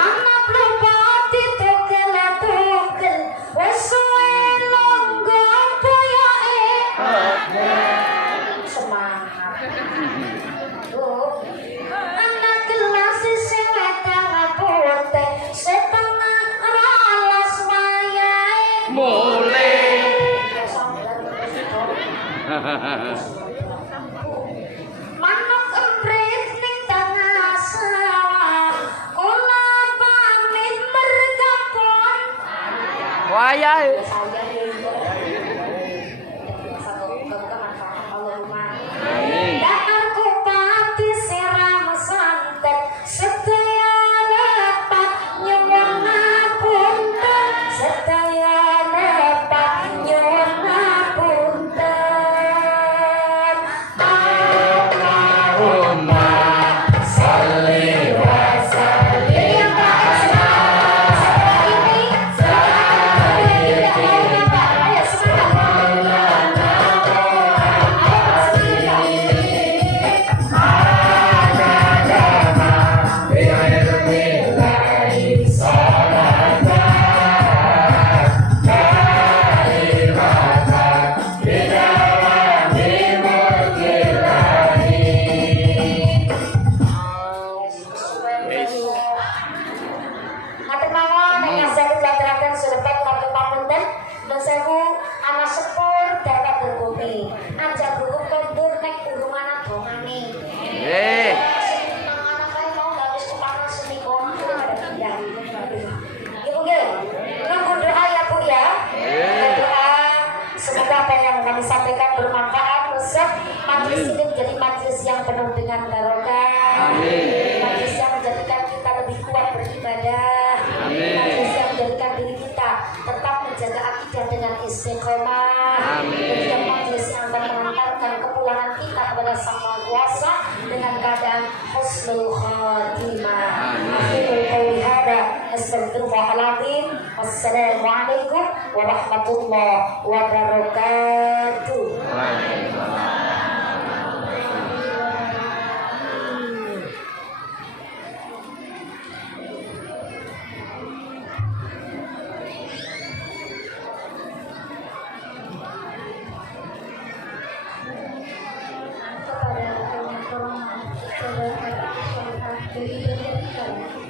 Anak lopati tugel wesuwe longgo boyoke semangat. Anak gelas sing wedang putih setengah rolas wayahe mulai. saya. Ya saya juga. Semoga manfaat Allahumma. Amin. Dan aku pati siram santet setia lepat nyuwun ngapunten setia lepat nyuwun ngapunten. Allahumma sholli wa sallim ala Ngatur mawon yang saya aturaken surepat matur pamunten dan sewu ana sepur dapat berbumi. Aja gugup kondur nek urung ana dongane. Eh, Nang ana kae mau gak wis kepanas senika ada pindah. Ibu nggih. Nunggu doa ya Bu ya. Doa semoga apa yang kami sampaikan bermanfaat, resep majelis ini menjadi majelis yang penuh dengan barokah. Amin. Majelis yang menjadikan kita lebih kuat beribadah. Amin. Majelis yang menjadikan diri kita tetap menjaga akidah dengan istiqomah. Amin. Dan majelis yang akan mengantarkan kepulangan kita kepada Sang Maha Kuasa dengan keadaan husnul khatimah. Akhirul qauli hada astaghfirullahaladzim. Wassalamualaikum warahmatullahi wabarakatuh.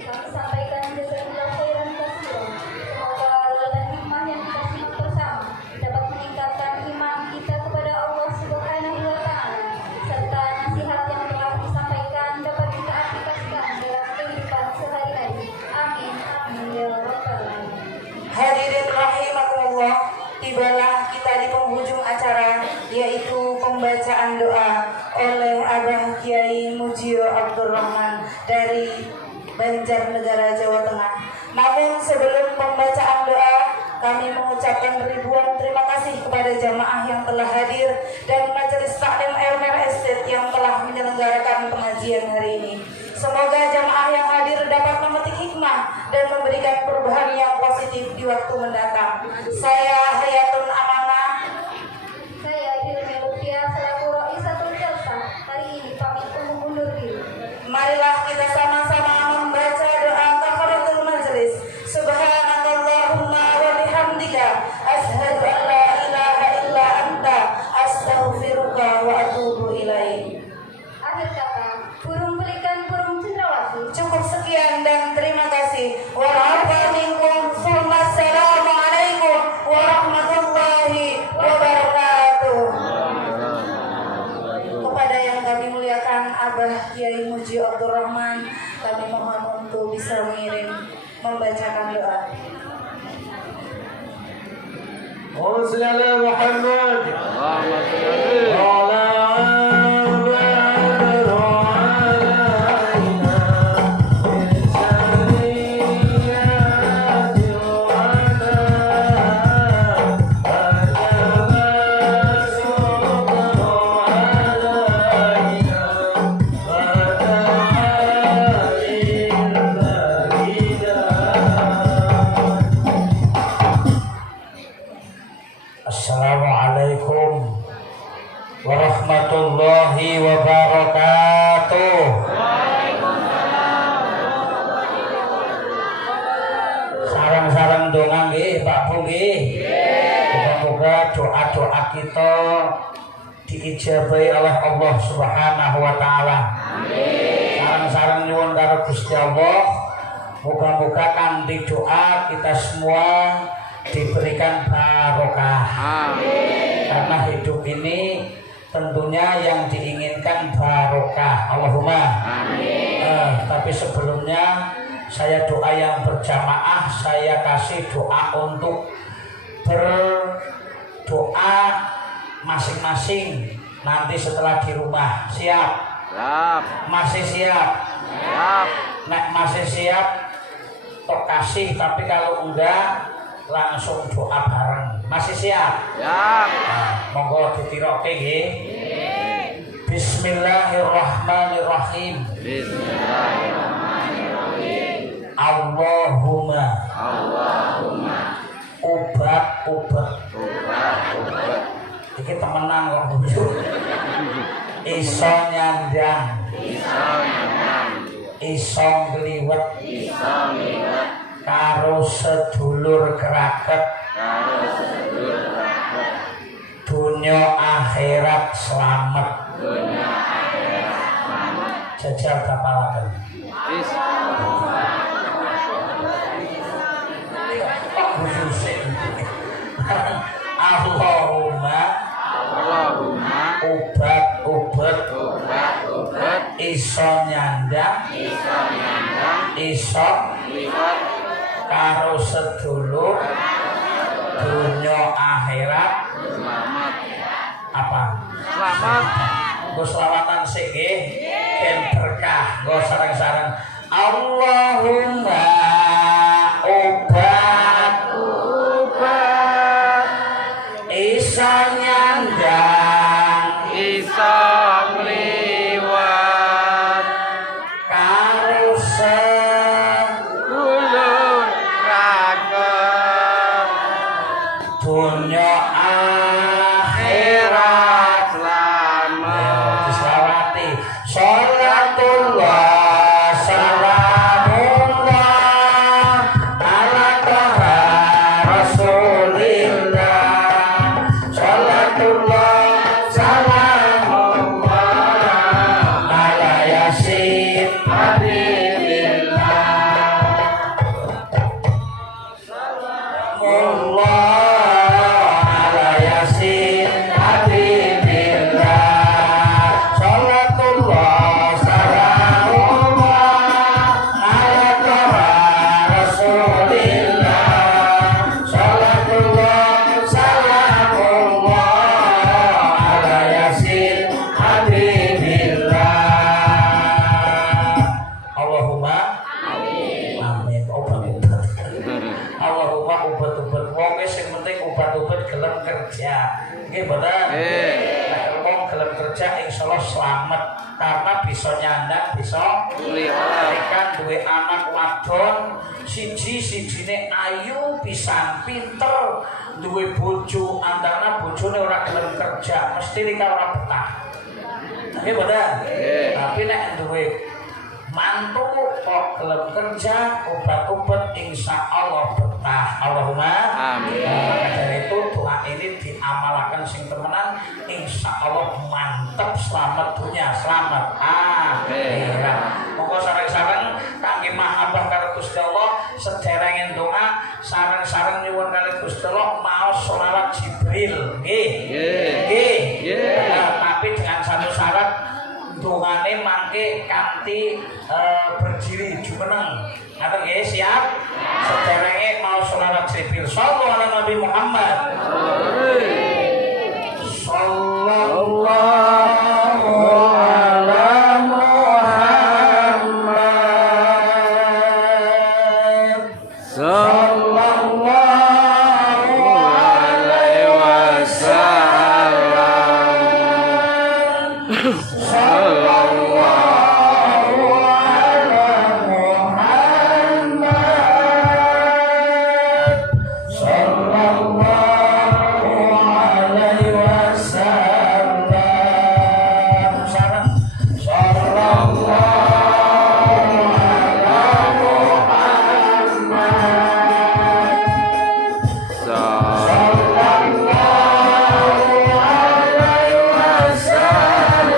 Kami sampaikan jazakallahu khairan katsiran. Semoga dan hikmah yang kita simak bersama dapat meningkatkan iman kita kepada Allah Subhanahu wa taala serta nasihat yang telah disampaikan dapat kita aplikasikan dalam kehidupan sehari-hari. Amin amin ya rabbal alamin. Hadirin rahimakumullah, tibalah kita di penghujung acara, yaitu pembacaan doa oleh Abah Kiai Mujio Abdurrahman dari Banjarnegara, Jawa Tengah. Namun sebelum pembacaan doa, kami mengucapkan ribuan terima kasih kepada jamaah yang telah hadir dan Majelis Taklim Ermer Estate yang telah menyelenggarakan pengajian hari ini. Semoga jamaah yang hadir dapat memetik hikmah dan memberikan perubahan yang positif di waktu mendatang. Saya Hayatun Amanah. Saya Hilmi Lutfia selaku Raisatul Jalsa hari ini pamit undur diri. Marilah kita sama-sama membaca doa kafaratul majelis. Subhanakallahumma wa bihamdika asyhadu an la ilaha illa anta astaghfiruka wa atubu ilaik. Akhir kata, burung pelikan burung cendrawasih. Cukup sekian dan terima kasih. Wassalamualaikum warahmatullahi wabarakatuh. Kepada yang kami muliakan Abah Kiai Mujio Abdurrahman, kami mohon untuk bisa membacakan doa. Allahumma shalli ala Muhammad. Allahumma sholli. Assalamualaikum warahmatullahi wabarakatuh. Sarang-sarang donga nggih Pak Bu nggih. Moga-moga doa-doa kita diijabahi oleh Allah Subhanahu wa taala. Amin. Sarang-sarang nyuwun karo Gusti Allah, moga-moga kanthi doa kita semua diberikan barokah. Amin. Karena hidup ini tentunya yang diinginkan barokah. Allahumma amin. Tapi sebelumnya saya doa yang berjamaah, saya kasih doa untuk berdoa masing-masing nanti setelah di rumah. Siap? Siap. Masih siap? Siap. Nek masih siap tok kasih, tapi kalau enggak langsung doa bareng. Masih siap? Siap. Nah, monggo ditiroke nggih. Bismillahirrahmanirrahim. Bismillahirrahmanirrahim. Allahumma Obat-obat. iki temenan kok lucu. Iso nyandang, Iso nyandang. iso ngliwet Iso ngliwet. karo sedulur keraket Karo sedulur kerabat. dunya akhirat slamet. Dunya akhirat selamat. Jajal kapalaken. Is. Allahumma Allahumma obat-obat obat-obat. iso nyandang, Iso nyandang. iso Liwat. karo sedulur dunya akhirat Selamat. apa? Selamat. Nggo selawatan sik nggih ben berkah. Nggo sareng-sareng Allahumma obat-obat iso nyandang, Iso ngliwat. karo Dulur kerabat. dunya akhirat Akhirat selamat. diselawati. Sholatullah salamullah ala toha rasulillah. Sholatullah salamullah ala yasin habibillah. Salamullah ala yasin habibillah. Sholatullah salamullah ala toha rasulillah. Sholatullah salamullah ala yasin habibillah. Allahumma amin. Obat-obat. Allahumma obat-obat. Wong sing penting obat-obat gelem kerja. Nggih mboten? Nggih. Nek wong gelem kerja insyaallah selamat karena bisa nyandang, bisa Liwat. kan duwe anak wadon siji-sijine ayu pisan, pinter, duwe bojo, antara bojone ora gelem kerja, mesti nika ora betah. Nggih mboten? Nggih. Tapi nek duwe mantu kok gelem kerja, obat-obat insyaallah betah. Allahumma Amin. Dari itu doa ini diamalkan sing temenan, insyaallah mantep, selamat dunia, selamat akhirat. Monggo sareng-sareng kangge mahabbah karo Gusti Allah, sederengen doa sareng-sareng nyuwun kali Gusti Allah maos sholawat Jibril. Nggih. Nggih. Nggih. Tapi dengan satu syarat, dongane mangke kanthi berdiri jumeneng. Ngaten nggih, siap? Sederenge mau sholawat Jibril. Shallallahu ala Nabi Muhammad. Sallallahu ala Muhammad. Sallallahu alaihi wasallam. Sallallahu ala Muhammad. Sallallahu alaihi wasallam. Sallallahu ala Muhammad. Sallallahu alaihi wasallam.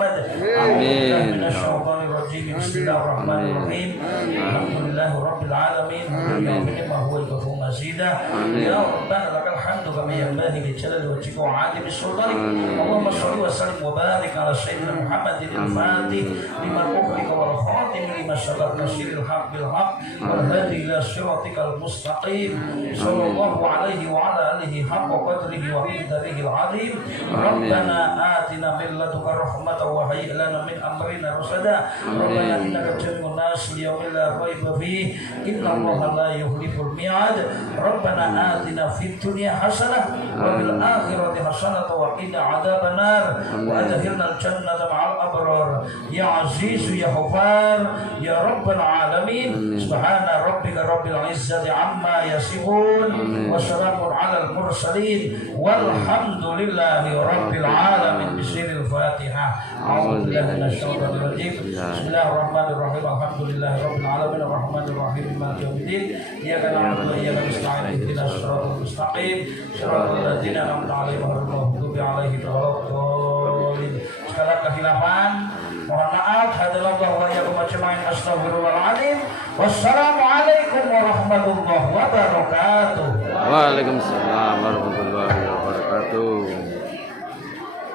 Muhammad. Amin. Bismillahirrahmanirrahim. Alhamdulillahirabbil alamin. Wa huwal ghafurur mazidah. Ya Rabbana lakal hamdu kama yanbaghi li jalali wajhika wa 'azimi sultanik. Allahumma shalli wa sallim wa barik ala sayyidina Muhammadin al-Fatih lima ughliqa wal khatim lima sabaq nasiril haqq bil haqq wal hadi ila siratikal mustaqim. Sallallahu alaihi wa ala alihi haqqa qadrihi wa miqdarihi al-'azim. Rabbana atina min ladunka rahmatan wa hayyi lana min amrina rasada. Rabbana innaka jami'un nas liyawmin la raiba fihi inna Allaha la yukhliful mi'ad. Rabbana atina fid dunya hasanah wa fil akhirati hasanah wa qina adzabannar wa adkhilna al-jannata ma'al abrar ya aziz ya ghafar ya rabbal alamin. Subhana rabbika rabbil izzati amma yasifun wa salamun 'alal mursalin walhamdulillahi rabbil alamin. Bismillahil Fatihah. A'udzu billahi minasyaitonir rajim. Bismillahirrahmanirrahim. Alhamdulillahi rabbil alamin arrahmanir rahim maliki yaumiddin. Iyyaka na'budu wa iyyaka nasta'in ihdinas siratal mustaqim siratal ladzina an'amta 'alaihim ghairil maghdubi 'alaihim waladdallin. Segala kehilafan mohon maaf. Hadallahu wa iyyakum ajma'in. Astaghfirullahaladzim. Wassalamualaikum warahmatullahi wabarakatuh. Waalaikumsalam warahmatullahi wabarakatuh.